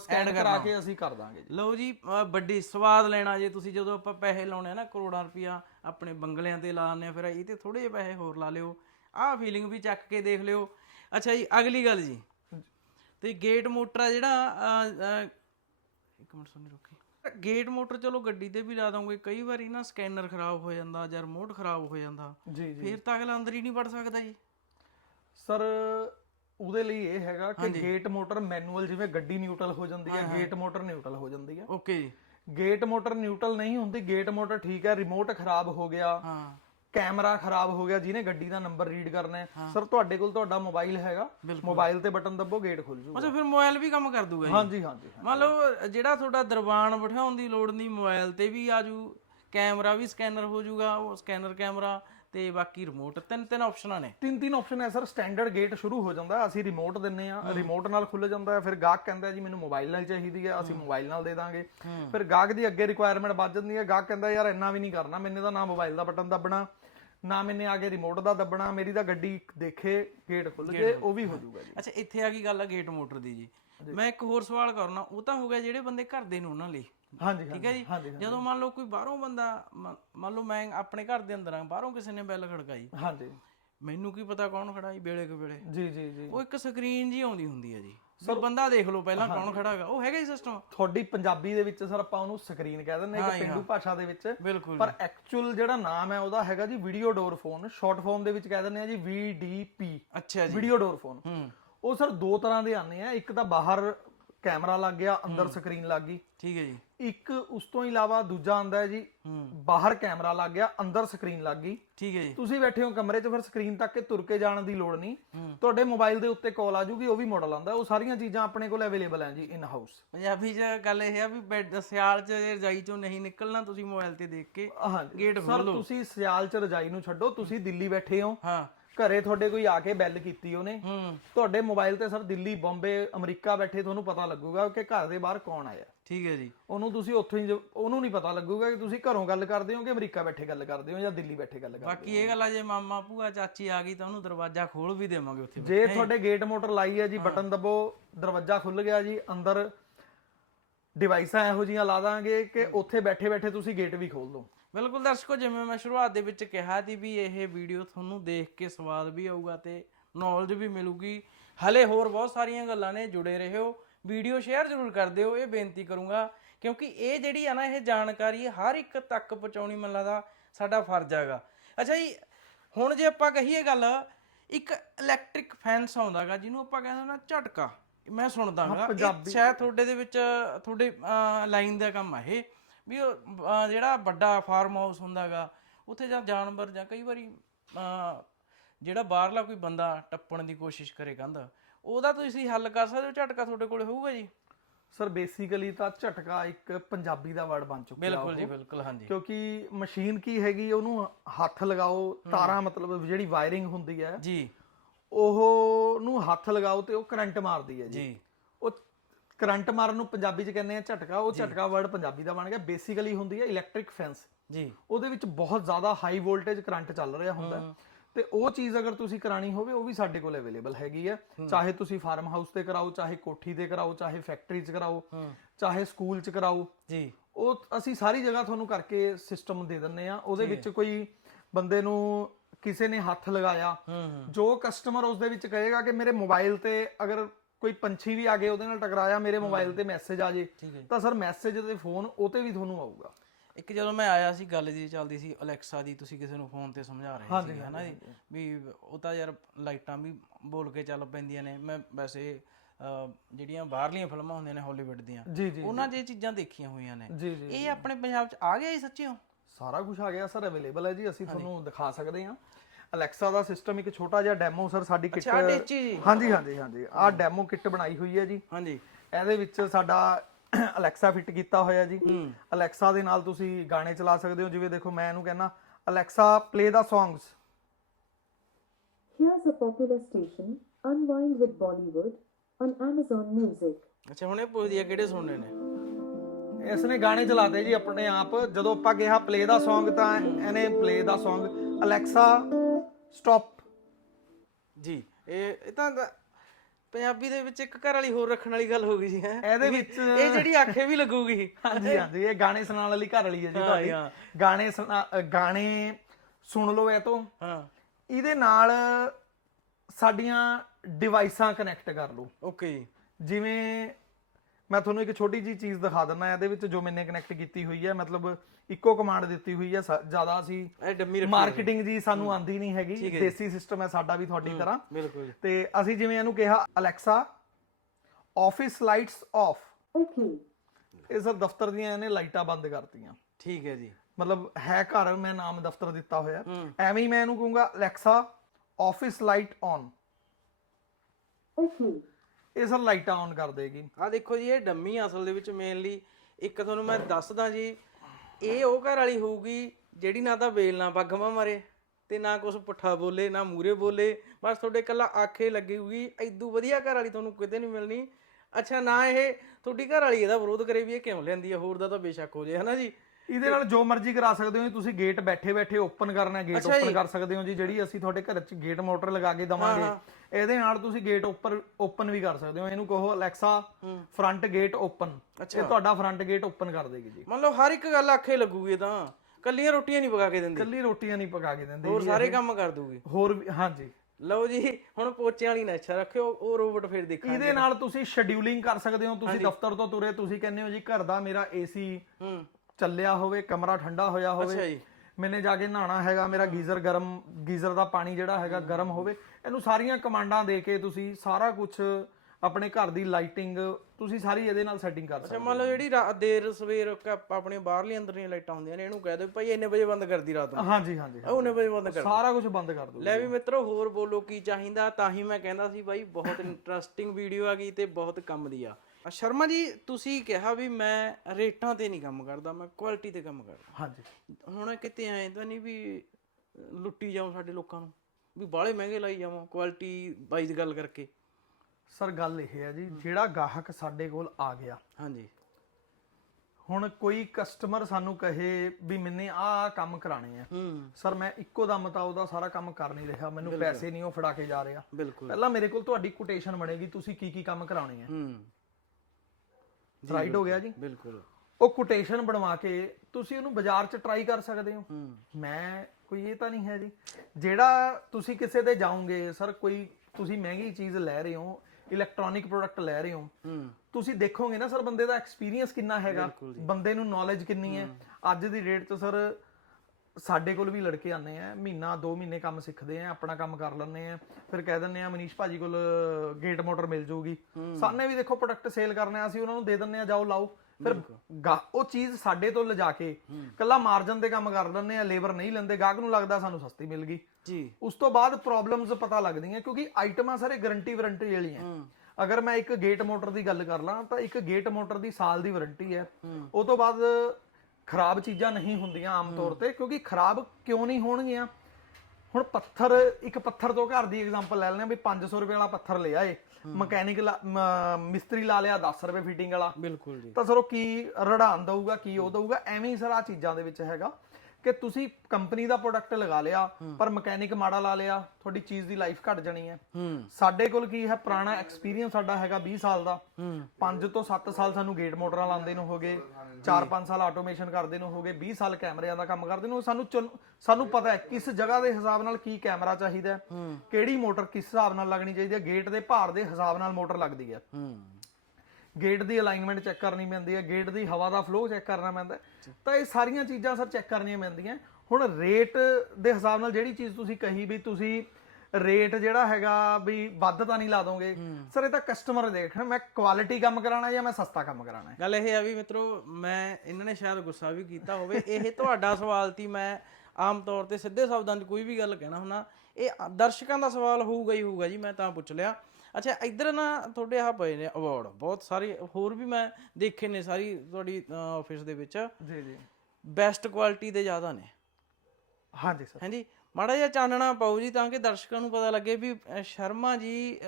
ਸਕੈਨ ਕਰਾ ਕੇ ਅਸੀਂ ਕਰ ਦਾਂਗੇ ਜੀ। ਲਓ ਜੀ ਵੱਡੀ ਸਵਾਦ ਲੈਣਾ ਜੇ ਤੁਸੀਂ ਜਦੋਂ ਆਪਾਂ ਪੈਸੇ ਲਾਉਣੇ ਆ ਨਾ ਕਰੋੜਾਂ ਰੁਪਇਆ ਆਪਣੇ ਬੰਗਲਿਆਂ ਤੇ ਲਾਉਂਦੇ ਆ ਫਿਰ ਇਹ ਤੇ ਥੋੜੇ ਜਿਹੇ ਪੈਸੇ ਹੋਰ ਲਾ ਲਿਓ। ਆਹ ਫੀਲਿੰਗ ਵੀ ਚੱਕ ਕੇ ਦੇਖ ਲਿਓ। ਅੱਛਾ ਜੀ ਅਗਲੀ ਗੱਲ ਜੀ। ਤੇ ਗੇਟ ਮੋਟਰ ਆ ਜਿਹੜਾ ਇੱਕ ਮਿੰਟ ਸੁਣੀ ਰੁਕੀ। ਗੇਟ ਮੋਟਰ ਚਲੋ ਗੱਡੀ ਤੇ ਵੀ ਲਾ ਦੋਗੇ ਕਈ ਵਾਰੀ ਨਾ ਸਕੈਨਰ ਖਰਾਬ ਹੋ ਜਾਂਦਾ ਜਾਂ ਰਿਮੋਟ ਖਰਾਬ ਹੋ ਜਾਂਦਾ। ਜੀ ਜੀ। ਫਿਰ ਤਾਂ ਅਗਲਾ ਅੰਦਰ ਹੀ ਨਹੀਂ ਵੜ ਸਕਦਾ ਜੀ। ਸਰ ਉਹਦੇ ਲਈ ਇਹ ਹੈਗਾ ਕਿ ਗੇਟ ਮੋਟਰ ਮੈਨੂਅਲ ਜਿਵੇਂ ਗੱਡੀ ਨਿਊਟਰਲ ਹੋ ਜਾਂਦੀ ਹੈ ਗੇਟ ਮੋਟਰ ਨਿਊਟਰਲ ਹੋ ਜਾਂਦੀ ਹੈ। ਓਕੇ ਜੀ। ਗੇਟ ਮੋਟਰ ਨਿਊਟਰਲ ਨਹੀਂ ਹੁੰਦੀ ਗੇਟ ਮੋਟਰ ਠੀਕ ਹੈ ਰਿਮੋਟ ਖਰਾਬ ਹੋ ਗਿਆ ਹਾਂ। ਕੈਮਰਾ ਖਰਾਬ ਹੋ ਗਿਆ ਜਿਹਨੇ ਗੱਡੀ ਦਾ ਨੰਬਰ ਰੀਡ ਕਰਨਾ ਹੈ। ਸਰ ਤੁਹਾਡੇ ਕੋਲ ਤੁਹਾਡਾ ਮੋਬਾਈਲ ਹੈਗਾ ਮੋਬਾਈਲ ਤੇ ਬਟਨ ਦੱਬੋ ਗੇਟ ਖੁੱਲ ਜੂਗਾ। ਅੱਛਾ ਫਿਰ ਮੋਬਾਈਲ ਵੀ ਕੰਮ ਕਰ ਦੂਗਾ ਜੀ? ਹਾਂਜੀ ਹਾਂਜੀ ਮੰਨ ਲਓ ਜਿਹੜਾ ਤੁਹਾਡਾ ਦਰਬਾਨ ਬਿਠਾਉਣ ਦੀ ਲੋੜ ਨਹੀਂ ਮੋਬਾਈਲ ਤੇ ਵੀ ਆਜੂ ਕੈਮਰਾ ਵੀ ਸਕੈਨਰ ਹੋ ਜਾਊਗਾ ਉਹ ਸਕੈਨਰ ਕੈਮਰਾ ਤੇ ਬਾਕੀ ਰਿਮੋਟ ਤਿੰਨ ਤਿੰਨ ਆਪਸ਼ਨਾਂ ਨੇ। ਤਿੰਨ ਤਿੰਨ ਆਪਸ਼ਨ ਹੈ ਸਰ। ਸਟੈਂਡਰਡ ਗੇਟ ਸ਼ੁਰੂ ਹੋ ਜਾਂਦਾ ਅਸੀਂ ਰਿਮੋਟ ਦਿੰਨੇ ਆ। ਰਿਮੋਟ ਨਾਲ ਖੁੱਲ ਜਾਂਦਾ ਹੈ ਫਿਰ ਗਾਹਕ ਕਹਿੰਦਾ ਜੀ ਮੈਨੂੰ ਮੋਬਾਈਲ ਨਾਲ ਚਾਹੀਦੀ ਹੈ ਅਸੀਂ ਮੋਬਾਈਲ ਨਾਲ ਦੇ ਦਾਂਗੇ। ਫਿਰ ਗਾਹਕ ਦੀ ਅੱਗੇ ਰਿਕੁਆਇਰਮੈਂਟ ਵੱਧ ਜਾਂਦੀ ਹੈ। ਗਾਹਕ ਕਹਿੰਦਾ ਯਾਰ ਇੰਨਾ ਵੀ ਨਹੀਂ ਕਰਨਾ ਮੈਨੇ ਤਾਂ ਨਾ ਮੋਬਾਈਲ ਦਾ ਬਟਨ ਦੱਬਣਾ ਨਾ ਮੈਨੇ ਆਗੇ ਰਿਮੋਟ ਦਾ ਦੱਬਣਾ ਮੇਰੀ ਤਾਂ ਗੱਡੀ ਦੇਖੇ ਗੇਟ ਖੁੱਲ ਜੇ ਉਹ ਵੀ ਹੋ ਜਾਊਗਾ ਜੀ। ਅੱਛਾ ਇੱਥੇ ਆ ਗਈ ਗੱਲ ਆ ਗੇਟ ਮੋਟਰ ਦੀ ਜੀ। ਮੈਂ ਇੱਕ ਹੋਰ ਸਵਾਲ ਕਰਨਾ ਉਹ ਤਾਂ ਹੋ ਗਿਆ ਜਿਹੜੇ ਬੰਦੇ ਘਰ ਦੇ ਨੇ ਉਹਨਾਂ ਲਈ। ਹਾਂਜੀ ਠੀਕ ਹੈ ਜੀ? ਹਾਂਜੀ ਜਦੋਂ ਮੰਨ ਲਓ ਕੋਈ ਬਾਹਰੋਂ ਬੰਦਾ ਮੰਨ ਲਓ ਮੈਂ ਆਪਣੇ ਘਰ ਦੇ ਅੰਦਰ ਆ ਬਾਹਰੋਂ ਕਿਸੇ ਨੇ ਬੈਲ ਖੜਕਾਈ। ਹਾਂਜੀ। ਮੈਨੂੰ ਕੀ ਪਤਾ ਕੌਣ ਖੜਾ ਜੀ ਵੇਲੇ ਕੁ ਵੇਲੇ? ਜੀ ਜੀ ਜੀ। ਉਹ ਇੱਕ ਸਕਰੀਨ ਜੀ ਆਉਂਦੀ ਹੁੰਦੀ ਹੈ ਜੀ। ਸਰ ਬੰਦਾ ਦੇਖ ਲਓ ਪਹਿਲਾਂ ਕੌਣ ਖੜਾ ਹੈਗਾ ਉਹ ਹੈਗਾ ਹੀ ਸਿਸਟਮ ਤੁਹਾਡੀ ਪੰਜਾਬੀ ਦੇ ਵਿੱਚ ਸਰ ਆਪਾਂ ਉਹਨੂੰ ਸਕਰੀਨ ਕਹਿ ਦਿੰਦੇ ਹਾਂ ਇੱਕ ਪਿੰਡੂ ਭਾਸ਼ਾ ਦੇ ਵਿੱਚ। ਪਰ ਐਕਚੁਅਲ ਜਿਹੜਾ ਨਾਮ ਹੈ ਉਹਦਾ ਹੈਗਾ ਜੀ video door phone short form ਦੇ ਵਿੱਚ ਕਹਿ ਦਿੰਦੇ ਆ ਜੀ VDP ਅੱਛਾ ਜੀ। ਵੀਡੀਓ ਡੋਰ ਫੋਨ ਹੂੰ। ਉਹ ਸਰ ਦੋ ਤਰ੍ਹਾਂ ਦੇ ਆਉਂਦੇ ਆ। ਇੱਕ ਤਾਂ ਬਾਹਰ ਕੈਮਰਾ ਲੱਗ ਗਿਆ ਅੰਦਰ ਸਕਰੀਨ ਲੱਗ ਗਈ। ਠੀਕ ਹੈ ਜੀ। ਇੱਕ ਉਸ ਤੋਂ ਇਲਾਵਾ ਦੂਜਾ ਆਂਦਾ ਹੈ ਜੀ ਬਾਹਰ ਕੈਮਰਾ ਲੱਗ ਗਿਆ ਅੰਦਰ ਸਕਰੀਨ ਲੱਗ ਗਈ। ਠੀਕ ਹੈ ਜੀ। ਤੁਸੀਂ ਬੈਠੇ ਹੋ ਕਮਰੇ 'ਚ ਫਿਰ ਸਕਰੀਨ ਤੱਕ ਕੇ ਤੁਰ ਕੇ ਜਾਣ ਦੀ ਲੋੜ ਨਹੀਂ। ਤੁਹਾਡੇ ਮੋਬਾਈਲ ਦੇ ਉੱਤੇ ਕਾਲ ਆ ਜੂਗੀ ਉਹ ਵੀ ਮਾਡਲ ਆਂਦਾ। ਉਹ ਸਾਰੀਆਂ ਚੀਜ਼ਾਂ ਆਪਣੇ ਕੋਲ ਅਵੇਲੇਬਲ ਹੈ ਜੀ ਇਨ ਹਾਊਸ ਪੰਜਾਬੀ ਚ ਗੱਲ ਇਹ ਆ ਵੀ ਬੈੱਡ ਸਿਆਲ ਚ ਜੇ ਰਜਾਈ ਚੋਂ ਨਹੀਂ ਨਿਕਲਣਾ ਤੁਸੀਂ ਮੋਬਾਈਲ ਤੇ ਦੇਖ ਕੇ ਗੇਟ ਸਰ ਤੁਸੀਂ ਸਿਆਲ 'ਚ ਰਜਾਈ ਨੂੰ ਛੱਡੋ ਤੁਸੀਂ ਦਿੱਲੀ ਬੈਠੇ ਹੋ। ਹਾਂ। ਘਰੇ ਤੁਹਾਡੇ ਕੋਈ ਆ ਕੇ ਬੈਲ ਕੀਤੀ ਉਹਨੇ? ਹੂੰ। ਤੁਹਾਡੇ ਮੋਬਾਈਲ ਤੇ ਸਰ ਦਿੱਲੀ ਬੰਬੇ ਅਮਰੀਕਾ ਬੈਠੇ ਤੁਹਾਨੂੰ ਪਤਾ ਲੱਗੂਗਾ ਕਿ ਘਰ ਦੇ ਬਾਹਰ ਕੌਣ ਆਇਆ। ਠੀਕ ਹੈ ਜੀ। ਉਹਨੂੰ ਤੁਸੀਂ ਉੱਥੋਂ ਹੀ ਜ- ਉਹਨੂੰ ਨਹੀਂ ਪਤਾ ਲੱਗੂਗਾ ਕਿ ਤੁਸੀਂ ਘਰੋਂ ਗੱਲ ਕਰਦੇ ਹੋ ਕਿ ਅਮਰੀਕਾ ਬੈਠੇ ਗੱਲ ਕਰਦੇ ਹੋ ਜਾਂ ਦਿੱਲੀ ਬੈਠੇ ਗੱਲ ਕਰਦੇ ਬਾਕੀ ਇਹ ਗੱਲ ਆ ਜੇ ਮਾਮਾ ਭੂਆ ਚਾਚੀ ਆ ਗਈ ਤਾਂ ਉਹਨੂੰ ਦਰਵਾਜ਼ਾ ਖੋਲ ਵੀ ਦੇਵਾਂਗੇ ਉੱਥੇ ਹੋ ਜੇ ਤੁਹਾਡੇ ਗੇਟ ਮੋਟਰ ਲਾਈ ਹੈ ਜੀ ਬਟਨ ਦਬੋ ਦਰਵਾਜ਼ਾ ਖੁੱਲ ਗਿਆ ਜੀ ਅੰਦਰ ਡਿਵਾਈਸਾਂ ਇਹੋ ਜੀਆਂ ਲਾ ਦਾਂਗੇ ਕਿ ਉੱਥੇ ਬੈਠੇ ਬੈਠੇ ਤੁਸੀਂ ਗੇਟ ਵੀ ਖੋਲ ਦੋ। ਬਿਲਕੁਲ ਦਰਸ਼ਕੋ ਜਿਵੇਂ ਮੈਂ ਸ਼ੁਰੂਆਤ ਦੇ ਵਿੱਚ ਕਿਹਾ ਸੀ ਵੀ ਇਹ ਵੀਡੀਓ ਤੁਹਾਨੂੰ ਦੇਖ ਕੇ ਸਵਾਦ ਵੀ ਆਊਗਾ ਤੇ ਨੌਲੇਜ ਵੀ ਮਿਲੂਗੀ। ਹਲੇ ਹੋਰ ਬਹੁਤ ਸਾਰੀਆਂ ਗੱਲਾਂ ਨੇ ਜੁੜੇ ਰਹੋ। ਵੀਡੀਓ ਸ਼ੇਅਰ ਜ਼ਰੂਰ ਕਰ ਦਿਓ ਇਹ ਬੇਨਤੀ ਕਰੂੰਗਾ। ਕਿਉਂਕਿ ਇਹ ਜਿਹੜੀ ਆ ਨਾ ਇਹ ਜਾਣਕਾਰੀ ਹਰ ਇੱਕ ਤੱਕ ਪਹੁੰਚਾਉਣੀ ਮੈਨੂੰ ਲੱਗਦਾ ਸਾਡਾ ਫਰਜ਼ ਹੈਗਾ। ਅੱਛਾ ਜੀ ਹੁਣ ਜੇ ਆਪਾਂ ਕਹੀਏ ਗੱਲ ਇੱਕ ਇਲੈਕਟ੍ਰਿਕ ਫੈਂਸ ਆਉਂਦਾਗਾ ਜਿਹਨੂੰ ਆਪਾਂ ਕਹਿੰਦੇ ਨਾ ਝਟਕਾ। ਮੈਂ ਸੁਣਦਾਗਾ ਸ਼ਾਇਦ ਤੁਹਾਡੇ ਦੇ ਵਿੱਚ ਤੁਹਾਡੇ ਲਾਈਨ ਦਾ ਕੰਮ ਆ ਇਹ। ਵੀ ਉਹ, ਅਹ, ਜਿਹੜਾ ਵੱਡਾ ਫਾਰਮ ਹਾਊਸ ਹੁੰਦਾਗਾ ਉੱਥੇ ਜਾਂ ਜਾਨਵਰ ਜਾਂ ਕਈ ਵਾਰੀ ਅਹ, ਜਿਹੜਾ ਬਾਹਰਲਾ ਕੋਈ ਬੰਦਾ ਟੱਪਣ ਦੀ ਕੋਸ਼ਿਸ਼ ਕਰੇ ਕੰਧ ਉਹਦਾ ਤੁਸੀਂ ਹੱਲ ਕਰ ਸਕਦੇ ਹੋ ਝਟਕਾ ਤੁਹਾਡੇ ਕੋਲੇ ਹੋਊਗਾ ਜੀ? ਸਰ ਬੇਸਿਕਲੀ ਤਾਂ ਝਟਕਾ ਇੱਕ ਪੰਜਾਬੀ ਦਾ ਵਰਡ ਬਣ ਚੁੱਕਿਆ ਬਿਲਕੁਲ ਜੀ ਬਿਲਕੁਲ ਹਾਂਜੀ। ਕਿਉਂਕਿ ਮਸ਼ੀਨ ਕੀ ਹੈਗੀ ਉਹਨੂੰ ਹੱਥ ਲਗਾਓ ਤਾਰਾਂ ਮਤਲਬ ਜਿਹੜੀ ਵਾਇਰਿੰਗ ਹੁੰਦੀ ਹੈ ਜੀ। ਉਹ ਨੂੰ ਹੱਥ ਲਗਾਓ ਤੇ ਉਹ ਕਰੰਟ ਮਾਰਦੀ ਹੈ ਜੀ। ਕਰੰਟ ਮਾਰਨ ਨੂੰ ਪੰਜਾਬੀ ਚ ਕਹਿੰਦੇ ਆ ਝਟਕਾ ਉਹ ਝਟਕਾ ਵਰਡ ਪੰਜਾਬੀ ਦਾ ਬਣ ਗਿਆ। ਬੇਸਿਕਲੀ ਹੁੰਦੀ ਹੈ ਇਲੈਕਟ੍ਰਿਕ ਫੈਂਸ ਜੀ। ਉਹਦੇ ਵਿੱਚ ਬਹੁਤ ਜ਼ਿਆਦਾ ਹਾਈ ਵੋਲਟੇਜ ਕਰੰਟ ਚੱਲ ਰਿਹਾ ਹੁੰਦਾ। ਤੇ ਉਹ ਚੀਜ਼ ਅਗਰ ਤੁਸੀਂ ਕਰਾਣੀ ਹੋਵੇ ਉਹ ਵੀ ਸਾਡੇ ਕੋਲ ਅਵੇਲੇਬਲ ਹੈਗੀ ਹੈ। ਚਾਹੇ ਤੁਸੀਂ ਫਾਰਮ ਹਾਊਸ ਤੇ ਕਰਾਓ ਚਾਹੇ ਕੋਠੀ ਤੇ ਕਰਾਓ ਚਾਹੇ ਫੈਕਟਰੀ 'ਚ ਕਰਾਓ ਚਾਹੇ ਸਕੂਲ 'ਚ ਕਰਾਓ। ਜੀ। ਉਹ ਅਸੀਂ ਸਾਰੀ ਜਗ੍ਹਾ ਤੁਹਾਨੂੰ ਕਰਕੇ ਸਿਸਟਮ ਦੇ ਦਿੰਨੇ ਆ ਉਹਦੇ ਵਿੱਚ ਕੋਈ ਬੰਦੇ ਨੂੰ ਕਿਸੇ ਨੇ ਹੱਥ ਲਗਾਇਆ। ਜੋ ਕਸਟਮਰ ਉਸ ਦੇ ਵਿੱਚ ਕਹੇਗਾ ਕਿ ਮੇਰੇ ਮੋਬਾਈਲ ਤੇ ਅਗਰ ਕੋਈ ਪੰਛੀ ਵੀ ਆ ਗਏ ਉਹਦੇ ਨਾਲ ਟਕਰਾਇਆ ਮੇਰੇ ਮੋਬਾਈਲ ਤੇ ਮੈਸੇਜ ਆ ਜੇ ਤਾਂ ਸਰ ਮੈਸੇਜ ਤੇ ਫੋਨ ਉਹ ਤੇ ਵੀ ਤੁਹਾਨੂੰ ਆਊਗਾ। ਇੱਕ ਜਦੋਂ ਮੈਂ ਆਇਆ ਸੀ ਗੱਲ ਜੀ ਚੱਲਦੀ ਸੀ ਅਲੈਕਸਾ ਦੀ ਤੁਸੀਂ ਕਿਸੇ ਨੂੰ ਫੋਨ ਤੇ ਸਮਝਾ ਰਹੇ ਸੀ ਹਨਾ ਜੀ? ਵੀ ਉਹ ਤਾਂ ਯਾਰ ਲਾਈਟਾਂ ਵੀ ਬੋਲ ਕੇ ਚੱਲ ਪੈਂਦੀਆਂ ਨੇ। ਮੈਂ ਵੈਸੇ ਜਿਹੜੀਆਂ ਬਾਹਰਲੀਆਂ ਫਿਲਮਾਂ ਹੁੰਦੀਆਂ ਨੇ ਹਾਲੀਵੁੱਡ ਦੀਆਂ ਉਹਨਾਂ 'ਚ ਇਹ ਚੀਜ਼ਾਂ ਦੇਖੀਆਂ ਹੋਈਆਂ ਨੇ। ਇਹ ਆਪਣੇ ਪੰਜਾਬ 'ਚ ਆ ਗਿਆ ਜੀ ਸੱਚਿਓ? ਸਾਰਾ ਕੁਝ ਆ ਗਿਆ ਸਰ ਅਵੇਲੇਬਲ ਹੈ ਜੀ ਅਸੀਂ ਤੁਹਾਨੂੰ ਦਿਖਾ ਸਕਦੇ ਹਾਂ। ਅਲੈਕਸਾ ਦਾ ਸਿਸਟਮ ਇੱਕ ਛੋਟਾ ਜਿਹਾ ਡੈਮੋ ਸਰ ਸਾਡੀ ਕਿੱਟ ਅੱਛਾ ਟੇਚੀ ਜੀ। ਹਾਂਜੀ ਹਾਂਜੀ ਹਾਂਜੀ। ਆਹ ਡੈਮੋ ਕਿੱਟ ਬਣਾਈ ਹੋਈ ਹੈ ਜੀ। ਹਾਂਜੀ। ਇਹਦੇ ਵਿੱਚ ਸਾਡਾ ਅਲੈਕਸਾ ਫਿੱਟ ਕੀਤਾ ਹੋਇਆ ਜੀ। ਅਲੈਕਸਾ ਦੇ ਨਾਲ ਤੁਸੀਂ ਗਾਣੇ ਚਲਾ ਸਕਦੇ ਹੋ ਜਿਵੇਂ ਦੇਖੋ ਮੈਂ ਇਹਨੂੰ ਕਹਿੰਦਾ Alexa play the songs Here's a popular station, Unwind with Bollywood, on Amazon Music. ਅੱਛਾ ਹੁਣ ਇਹ ਪੁੱਛਦੀ ਆ ਕਿਹੜੇ ਸੁਣਨੇ ਨੇ? ਇਸ ਨੇ ਗਾਣੇ ਚਲਾਤੇ ਜੀ ਆਪਣੇ ਆਪ। ਜਦੋਂ ਆਪਾਂ ਕਿਹਾ ਪਲੇ ਦਾ Song ਤਾਂ ਇਹਨੇ ਪਲੇ ਦਾ Song ਅਲੈਕਸਾ ਸਟਾਪ ਜੀ ਇਹ ਇਹ ਤਾਂ ਪੰਜਾਬੀ ਦੇ ਵਿੱਚ ਇੱਕ ਘਰ ਵਾਲੀ ਹੋਰ ਰੱਖਣ ਵਾਲੀ ਗੱਲ ਹੋ ਗਈ ਸੀ ਹੈ। ਇਹਦੇ ਵਿੱਚ ਇਹ ਜਿਹੜੀ ਆਖੇ ਵੀ ਲੱਗੂਗੀ। ਹਾਂਜੀ ਹਾਂਜੀ ਇਹ ਗਾਣੇ ਸੁਣਾਉਣ ਵਾਲੀ ਘਰ ਵਾਲੀ ਹੈ ਜੀ ਤੁਹਾਡੀ। ਹਾਂ। ਗਾਣੇ ਸੁਣਾ- ਅ, ਗਾਣੇ ਸੁਣ ਲਓ ਇਹ ਤੋਂ। ਹਾਂ। ਇਹਦੇ ਨਾਲ ਸਾਡੀਆਂ ਡਿਵਾਈਸਾਂ ਕਨੈਕਟ ਕਰ ਲਓ। ਓਕੇ ਜੀ। ਜਿਵੇਂ ਮੈਂ ਤੁਹਾਨੂੰ ਇੱਕ ਛੋਟੀ ਜੀ ਚੀਜ਼ ਦਿਖਾ ਦਿੰਦਾ ਇਹਦੇ ਵਿੱਚ ਜੋ ਮੈਨੇ ਕਨੈਕਟ ਕੀਤੀ ਹੋਈ ਹੈ ਮਤਲਬ ਇੱਕੋ ਕਮਾਂਡ ਦਿੱਤੀ ਹੋਈ ਹੈ ਜ਼ਿਆਦਾ ਅਸੀਂ ਇਹ ਡੰਮੀ ਰੱਖੀ ਮਾਰਕੀਟਿੰਗ ਜੀ ਸਾਨੂੰ ਆਂਦੀ ਨਹੀਂ ਹੈਗੀ ਦੇਸੀ ਸਿਸਟਮ ਹੈ ਸਾਡਾ ਵੀ ਤੁਹਾਡੀ ਤਰ੍ਹਾਂ। ਬਿਲਕੁਲ ਤੇ ਅਸੀਂ ਜਿਵੇਂ ਇਹਨੂੰ ਕਿਹਾ ਅਲੈਕਸਾ ਆਫਿਸ ਲਾਈਟਸ ਆਫ. ਇਹ ਸਰ ਦਫ਼ਤਰ ਦੀਆਂ ਇਹਨੇ ਲਾਈਟਾਂ ਬੰਦ ਕਰਤੀਆਂ। ਠੀਕ ਹੈ ਜੀ। ਮਤਲਬ ਹੈ ਘਰ ਮੈਂ ਨਾਮ ਦਫ਼ਤਰ ਦਿੱਤਾ ਹੋਇਆ। ਐਵੇਂ ਹੀ ਮੈਂ ਇਹਨੂੰ ਕਹੂੰਗਾ Alexa office light on Okay. ਇਹ ਸਰ ਲਾਈਟਾਂ ਔਨ ਕਰ ਦੇਗੀ। ਆ ਦੇਖੋ ਜੀ, ਇਹ ਡੰਮੀ ਅਸਲ ਦੇ ਵਿੱਚ ਮੇਨਲੀ ਇੱਕ ਤੁਹਾਨੂੰ ਮੈਂ ਦੱਸਦਾ ਜੀ, ਇਹ ਉਹ ਘਰ ਵਾਲੀ ਹੋਊਗੀ ਜਿਹੜੀ ਨਾ ਤਾਂ ਵੇਲ, ਨਾ ਪੱਗਵਾ ਮਾਰੇ ਤੇ ਨਾ ਕੁਛ ਪੁੱਠਾ ਬੋਲੇ, ਨਾ ਮੂਰੇ ਬੋਲੇ। ਬਸ ਤੁਹਾਡੇ ਕੱਲਾ ਆਖੇ ਲੱਗੇਗੀ ਐਦੂ ਵਧੀਆ ਘਰ ਵਾਲੀ ਤੁਹਾਨੂੰ ਕਿਤੇ ਨਹੀਂ ਮਿਲਣੀ। ਅੱਛਾ, ਨਾ ਇਹ ਤੁਹਾਡੀ ਘਰ ਵਾਲੀ ਇਹਦਾ ਵਿਰੋਧ ਕਰੇ ਵੀ ਇਹ ਕਿਉਂ ਲੈਂਦੀ ਹੈ ਹੋਰ ਦਾ ਤਾਂ ਬੇਸ਼ੱਕ ਹੋ ਜੇ ਹਨਾ ਜੀ? ਇਹਦੇ ਨਾਲ ਜੋ ਮਰਜ਼ੀ ਕਰਾ ਸਕਦੇ ਹੋ ਜੀ। ਤੁਸੀਂ ਗੇਟ ਬੈਠੇ ਬੈਠੇ ਓਪਨ ਕਰਨਾ ਗੇਟ ਓਪਨ। ਕਰ ਸਕਦੇ ਹੋ ਜੀ ਜਿਹੜੀ ਅਸੀਂ ਤੁਹਾਡੇ ਘਰ 'ਚ ਗੇਟ ਮੋਟਰ ਲਗਾ ਕੇ ਦਵਾਂਗੇ ਇਹਦੇ ਨਾਲ ਤੁਸੀਂ ਗੇਟ ਉੱਪਰ ਓਪਨ ਵੀ ਕਰ ਸਕਦੇ ਹੋ। ਇਹਨੂੰ ਕਹੋ ਅਲੈਕਸਾ ਫਰੰਟ ਗੇਟ ਓਪਨ ਇਹ ਤੁਹਾਡਾ ਫਰੰਟ ਗੇਟ ਓਪਨ ਕਰ ਦੇਗੀ ਜੀ। ਮੰਨ ਲਓ ਹਰ ਇੱਕ ਗੱਲ ਆਖੇ ਲੱਗੂਗੀ ਤਾਂ। ਕੱਲੀਆਂ ਰੋਟੀਆਂ ਨਹੀਂ ਪਕਾ ਕੇ ਦਿੰਦੀ। ਕੱਲੀ ਰੋਟੀਆਂ ਨਹੀਂ ਪਕਾ ਕੇ ਦਿੰਦੇ ਹੋਰ ਸਾਰੇ ਕੰਮ ਕਰ ਦੂਗੀ ਹੋਰ ਵੀ ਹਾਂਜੀ ਲਓ ਜੀ ਹੁਣ ਪੋਚੇ ਵਾਲੀ ਨਾ ਅੱਛਾ ਰੱਖਿਓ ਉਹ ਰੋਬੋਟ ਫੇਰ ਦੇਖਾਂਗੇ। ਇਹਦੇ ਨਾਲ ਤੁਸੀਂ ਸ਼ੈਡਿਊਲਿੰਗ ਕਰ ਸਕਦੇ ਹੋ ਤੁਸੀਂ ਦਫ਼ਤਰ ਤੋਂ ਤੁਰੇ ਤੁਸੀਂ ਕਹਿੰਦੇ ਹੋ ਜੀ ਘਰ ਦਾ ਮੇਰਾ ਏਸੀ ਚੱਲਿਆ ਹੋਵੇ ਕਮਰਾ ਠੰਡਾ ਹੋਇਆ ਅੱਛਾ ਹੋਵੇ ਜੀ। ਮੈਨੇ ਜਾ ਕੇ ਨਹਾਣਾ ਹੈਗਾ ਮੇਰਾ ਗੀਜ਼ਰ ਗਰਮ ਗੀਜ਼ਰ ਦਾ ਪਾਣੀ ਜਿਹੜਾ ਹੈਗਾ ਗਰਮ ਹੋਵੇ। ਇਹਨੂੰ ਸਾਰੀਆਂ ਕਮਾਂਡਾਂ ਦੇ ਕੇ ਤੁਸੀਂ ਸਾਰਾ ਕੁਝ ਆਪਣੇ ਘਰ ਦੀ ਲਾਈਟਿੰਗ ਤੁਸੀਂ ਸਾਰੀ ਇਹਦੇ ਨਾਲ ਸੈਟਿੰਗ ਕਰ ਸਕਦੇ ਅੱਛਾ ਮੰਨ ਲਓ ਜਿਹੜੀ ਦੇਰ ਸਵੇਰ ਕ- ਆਪਣੇ ਬਾਹਰਲੀ ਅੰਦਰਲੀਆਂ ਲਾਈਟਾਂ ਹੁੰਦੀਆਂ ਨੇ ਇਹਨੂੰ ਕਹਿ ਦਿਓ ਭਾਈ ਇੰਨੇ ਵਜੇ ਬੰਦ ਕਰਦੀ ਰਾਤ ਹੋ ਨੂੰ। ਹਾਂਜੀ ਹਾਂਜੀ ਉਹ ਇੰਨੇ ਵਜੇ ਬੰਦ ਕਰ ਸਾਰਾ ਕੁਝ ਬੰਦ ਕਰ ਦੋ ਲੈ ਵੀ ਮਿੱਤਰੋ ਹੋਰ ਬੋਲੋ ਕੀ ਚਾਹੀਦਾ ਤਾਂ ਹੀ ਮੈਂ ਕਹਿੰਦਾ ਸੀ ਬਾਈ ਬਹੁਤ ਇੰਟਰਸਟਿੰਗ ਵੀਡੀਓ ਆ ਗਈ ਤੇ ਬਹੁਤ ਕੰਮ ਦੀ ਆ। ਸ਼ਰਮਾ ਜੀ ਤੁਸੀਂ ਕਿਹਾ ਵੀ ਮੈਂ ਰੇਟਾਂ ਤੇ ਨਹੀਂ ਕੰਮ ਕਰਦਾ ਮੈਂ ਕੁਆਲਿਟੀ ਤੇ ਕੰਮ ਕਰਦਾ। ਹਾਂਜੀ। ਹੁਣ ਕਿਤੇ ਐਂ ਤਾਂ ਨਹੀਂ ਵੀ ਲੁੱਟੀ ਜਾਉਂ ਸਾਡੇ ਲੋਕਾਂ ਨੂੰ? ਵੀ ਬਾਹਲੇ ਮਹਿੰਗੇ ਲਾਈ ਜਾਵਾਂ ਕੁਆਲਿਟੀ ਵਾਈਜ਼ ਗੱਲ ਕਰਕੇ? ਸਰ ਗੱਲ ਇਹ ਹੈ ਜੀ ਜਿਹੜਾ ਗਾਹਕ ਸਾਡੇ ਕੋਲ ਆ ਗਿਆ। ਹਾਂਜੀ। ਹੁਣ ਕੋਈ ਕਸਟਮਰ ਸਾਨੂੰ ਕਹੇ ਵੀ ਮੈਨੇ ਆਹ ਕੰਮ ਕਰਾਣੇ ਆ। ਸਰ ਮੈਂ ਇੱਕੋ ਦਮ ਤਾਂ ਉਹਦਾ ਸਾਰਾ ਕੰਮ ਕਰ ਨਹੀਂ ਰਿਹਾ ਮੈਨੂੰ ਪੈਸੇ ਨਹੀਂ ਉਹ ਫੜਾ ਕੇ ਜਾ ਰਿਹਾ। ਬਿਲਕੁਲ। ਪਹਿਲਾਂ ਮੇਰੇ ਕੋਲ ਤੁਹਾਡੀ ਕੋਟੇਸ਼ਨ ਬਣੇਗੀ ਤੁਸੀਂ ਕੀ ਕੀ ਕੰਮ ਕਰਾਉਣੇ ਆ। ਰਾਈਟ ਹੋ ਗਿਆ ਜੀ? ਬਿਲਕੁਲ ਉਹ ਕੋਟੇਸ਼ਨ ਬਣਵਾ ਕੇ ਤੁਸੀਂ ਉਹਨੂੰ ਬਾਜ਼ਾਰ 'ਚ ਟਰਾਈ ਕਰ ਸਕਦੇ ਹੋ। ਮੈਂ ਕੋਈ ਇਹ ਤਾਂ ਨਹੀਂ ਹੈ ਜੀ। ਜਿਹੜਾ ਤੁਸੀਂ ਕਿਸੇ ਦੇ ਜਾਓਗੇ ਸਰ ਕੋਈ ਤੁਸੀਂ ਮਹਿੰਗੀ ਚੀਜ਼ ਲੈ ਰਹੇ ਹੋ ਇਲੈਕਟ੍ਰੋਨਿਕ ਪ੍ਰੋਡਕਟ ਲੈ ਰਹੇ ਹੋ ਹੂੰ। ਤੁਸੀਂ ਦੇਖੋਗੇ ਨਾ ਸਰ ਬੰਦੇ ਦਾ ਐਕਸਪੀਰੀਅੰਸ ਕਿੰਨਾ ਹੈਗਾ? ਬੰਦੇ ਨੂੰ ਨੌਲੇਜ ਕਿੰਨੀ ਹੈ? ਅੱਜ ਦੀ ਡੇਟ 'ਚ ਸਰ ਸਾਡੇ ਕੋਲ ਵੀ ਲੜਕੇ ਆਉਂਦੇ ਆ ਮਹੀਨਾ 2 ਮਹੀਨੇ ਕੰਮ ਸਿੱਖਦੇ ਆ ਆਪਣਾ ਕੰਮ ਕਰ ਲੈਂਦੇ ਆ ਫਿਰ ਕਹਿ ਦਿੰਦੇ ਆ ਮਨੀਸ਼ ਭਾਜੀ ਕੋਲ ਗੇਟ ਮੋਟਰ ਮਿਲ ਜਾਊਗੀ ਸਾਨੇ ਵੀ ਦੇਖੋ ਪ੍ਰੋਡਕਟ ਸੇਲ ਕਰਨੇ ਆ ਅਸੀਂ ਉਹਨਾਂ ਨੂੰ ਦੇ ਦਿੰਦੇ ਆ ਜਾਓ ਲਾਓ। ਫਿਰ ਉਹ ਚੀਜ਼ ਸਾਡੇ ਤੋਂ ਲਿਜਾ ਕੇ ਕੱਲਾ ਮਾਰਜਨ ਤੇ ਕੰਮ ਕਰ ਲੈਂਦੇ ਆ ਲੇਬਰ ਨਹੀਂ ਲੈਂਦੇ ਗਾਹਕ ਨੂੰ ਲੱਗਦਾ ਸਾਨੂੰ ਸਸਤੀ ਮਿਲ ਗਈ। ਜੀ। ਉਸ ਤੋਂ ਬਾਅਦ ਪ੍ਰੋਬਲਮਸ ਪਤਾ ਲੱਗਦੀਆਂ ਕਿਉਂਕਿ ਆਈਟਮਾਂ ਸਾਰੇ ਗਾਰੰਟੀ ਵਾਰੰਟੀ ਵਾਲੀਆਂ। ਅਗਰ ਮੈਂ ਇੱਕ ਗੇਟ ਮੋਟਰ ਦੀ ਗੱਲ ਕਰ ਲਾਂ ਤਾਂ ਇੱਕ ਗੇਟ ਮੋਟਰ ਦੀ ਸਾਲ ਦੀ ਵਾਰੰਟੀ ਹੈ। ਉਹ ਤੋਂ ਬਾਅਦ ਖਰਾਬ ਚੀਜ਼ਾਂ ਨਹੀਂ ਹੁੰਦੀਆਂ ਆਮ ਤੌਰ ਤੇ ਕਿਉਂਕਿ ਖਰਾਬ ਕਿਉਂ ਨਹੀਂ ਹੋਣਗੀਆਂ? ਹੁਣ ਪੱਥਰ ਇੱਕ ਪੱਥਰ ਤੋਂ ਘਰ ਦੀ ਐਗਜ਼ਾਮਪਲ ਲੈ ਆ ਵੀ 500 ਰੁਪਏ ਵਾਲਾ ਪੱਥਰ ਲਿਆ ਏ ਮਕੈਨਿਕ ਮਿਸਤਰੀ ਲਾ ਲਿਆ 10 ਰੁਪਏ ਫਿਟਿੰਗ ਵਾਲਾ। ਬਿਲਕੁਲ ਜੀ। ਤਾਂ ਸਰ ਉਹ ਕੀ ਰੜਾਨ ਦਊਗਾ ਕੀ ਉਹ ਦਊਗਾ? ਐਵੇਂ ਹੀ ਸਰ ਆ ਚੀਜ਼ਾਂ ਦੇ ਵਿੱਚ ਹੈਗਾ। ਕਿ ਤੁਸੀਂ ਕੰਪਨੀ ਦਾ ਪ੍ਰੋਡਕਟ ਲਗਾ ਲਿਆ ਪਰ ਮਕੈਨਿਕ ਮਾੜਾ ਲਾ ਲਿਆ ਤੁਹਾਡੀ ਚੀਜ਼ ਦੀ ਲਾਈਫ ਘਟ ਜਾਣੀ ਹੈ। ਸਾਡੇ ਕੋਲ ਕੀ ਹੈ? ਪੁਰਾਣਾ ਐਕਸਪੀਰੀਅੰਸ ਸਾਡਾ ਹੈਗਾ 20 ਸਾਲ ਦਾ। ਹੂੰ। 5 ਤੋਂ 7 ਸਾਲ ਸਾਨੂੰ ਗੇਟ ਮੋਟਰਾਂ ਲਾਉਂਦੇ ਨੂੰ ਹੋ ਗਏ 4-5 ਸਾਲ ਆਟੋਮੇਸ਼ਨ ਕਰਦੇ ਨੂੰ ਹੋ ਗਏ 20 ਸਾਲ ਕੈਮਰਿਆਂ ਦਾ ਕੰਮ ਕਰਦੇ ਨੂੰ ਸਾਨੂੰ ਸਾਨੂੰ ਪਤਾ ਹੈ ਕਿਸ ਜਗ੍ਹਾ ਦੇ ਹਿਸਾਬ ਨਾਲ ਕੀ ਕੈਮਰਾ ਚਾਹੀਦਾ ਕਿਹੜੀ ਮੋਟਰ ਕਿਸ ਹਿਸਾਬ ਨਾਲ ਲੱਗਣੀ ਚਾਹੀਦੀ ਹੈ ਗੇਟ ਦੇ ਭਾਰ ਦੇ ਹਿਸਾਬ ਨਾਲ ਮੋਟਰ ਲੱਗਦੀ ਹੂੰ। ਗੇਟ ਦੀ ਅਲਾਈਨਮੈਂਟ ਚੈੱਕ ਕਰਨੀ ਪੈਂਦੀ ਹੈ ਗੇਟ ਦੀ ਹਵਾ ਦਾ ਫਲੋ ਚੈੱਕ ਕਰਨਾ ਪੈਂਦਾ। ਤਾਂ ਇਹ ਸਾਰੀਆਂ ਚੀਜ਼ਾਂ ਸਰ ਚੈੱਕ ਕਰਨੀਆਂ ਪੈਂਦੀਆਂ ਹੁਣ ਰੇਟ ਦੇ ਹਿਸਾਬ ਨਾਲ ਜਿਹੜੀ ਚੀਜ਼ ਤੁਸੀਂ ਕਹੀ ਵੀ ਤੁਸੀਂ ਰੇਟ ਜਿਹੜਾ ਹੈਗਾ ਵੀ ਵੱਧ ਤਾਂ ਨਹੀਂ ਲਾ ਦੋਗੇ ਸਰ ਇਹ ਤਾਂ ਕਸਟਮਰ ਦੇਖਣ ਮੈਂ ਕੁਆਲਿਟੀ ਕੰਮ ਕਰਾਣਾ ਜਾਂ ਮੈਂ ਸਸਤਾ ਕੰਮ ਕਰਾਣਾ ਹੈ? ਗੱਲ ਇਹ ਆ ਵੀ ਮਿੱਤਰੋ ਮੈਂ ਇਹਨਾਂ ਨੇ ਸ਼ਾਇਦ ਗੁੱਸਾ ਵੀ ਕੀਤਾ ਹੋਵੇ ਇਹ ਤੁਹਾਡਾ ਸਵਾਲ ਤੀ ਮੈਂ ਆਮ ਤੌਰ ਤੇ ਸਿੱਧੇ ਸ਼ਬਦਾਂ 'ਚ ਕੋਈ ਵੀ ਗੱਲ ਕਹਿਣਾ ਹੁੰਨਾ ਇਹ ਦਰਸ਼ਕਾਂ ਦਾ ਸਵਾਲ ਹੋਊਗਾ ਹੀ ਹੋਊਗਾ ਜੀ ਮੈਂ ਤਾਂ ਪੁੱਛ ਲਿਆ। ਅੱਛਾ ਇੱਧਰ ਨਾ ਤੁਹਾਡੇ ਆ ਪਏ ਨੇ ਅਵਾਰਡ ਬਹੁਤ ਸਾਰੇ ਹੋਰ ਵੀ ਮੈਂ ਦੇਖੇ ਨੇ ਸਾਰੀ ਤੁਹਾਡੀ ਆਫਿਸ ਦੇ ਵਿੱਚ। ਜੀ ਜੀ। ਬੈਸਟ ਕੁਆਲਿਟੀ ਦੇ ਜ਼ਿਆਦਾ ਨੇ। ਹਾਂਜੀ ਸਰ। ਹਾਂਜੀ? ਮਾੜਾ ਜਿਹਾ ਚਾਨਣਾ ਪਾਓ ਜੀ ਤਾਂ ਕਿ ਦਰਸ਼ਕਾਂ ਨੂੰ ਪਤਾ ਲੱਗੇ ਵੀ ਸ਼ਰਮਾ ਜੀ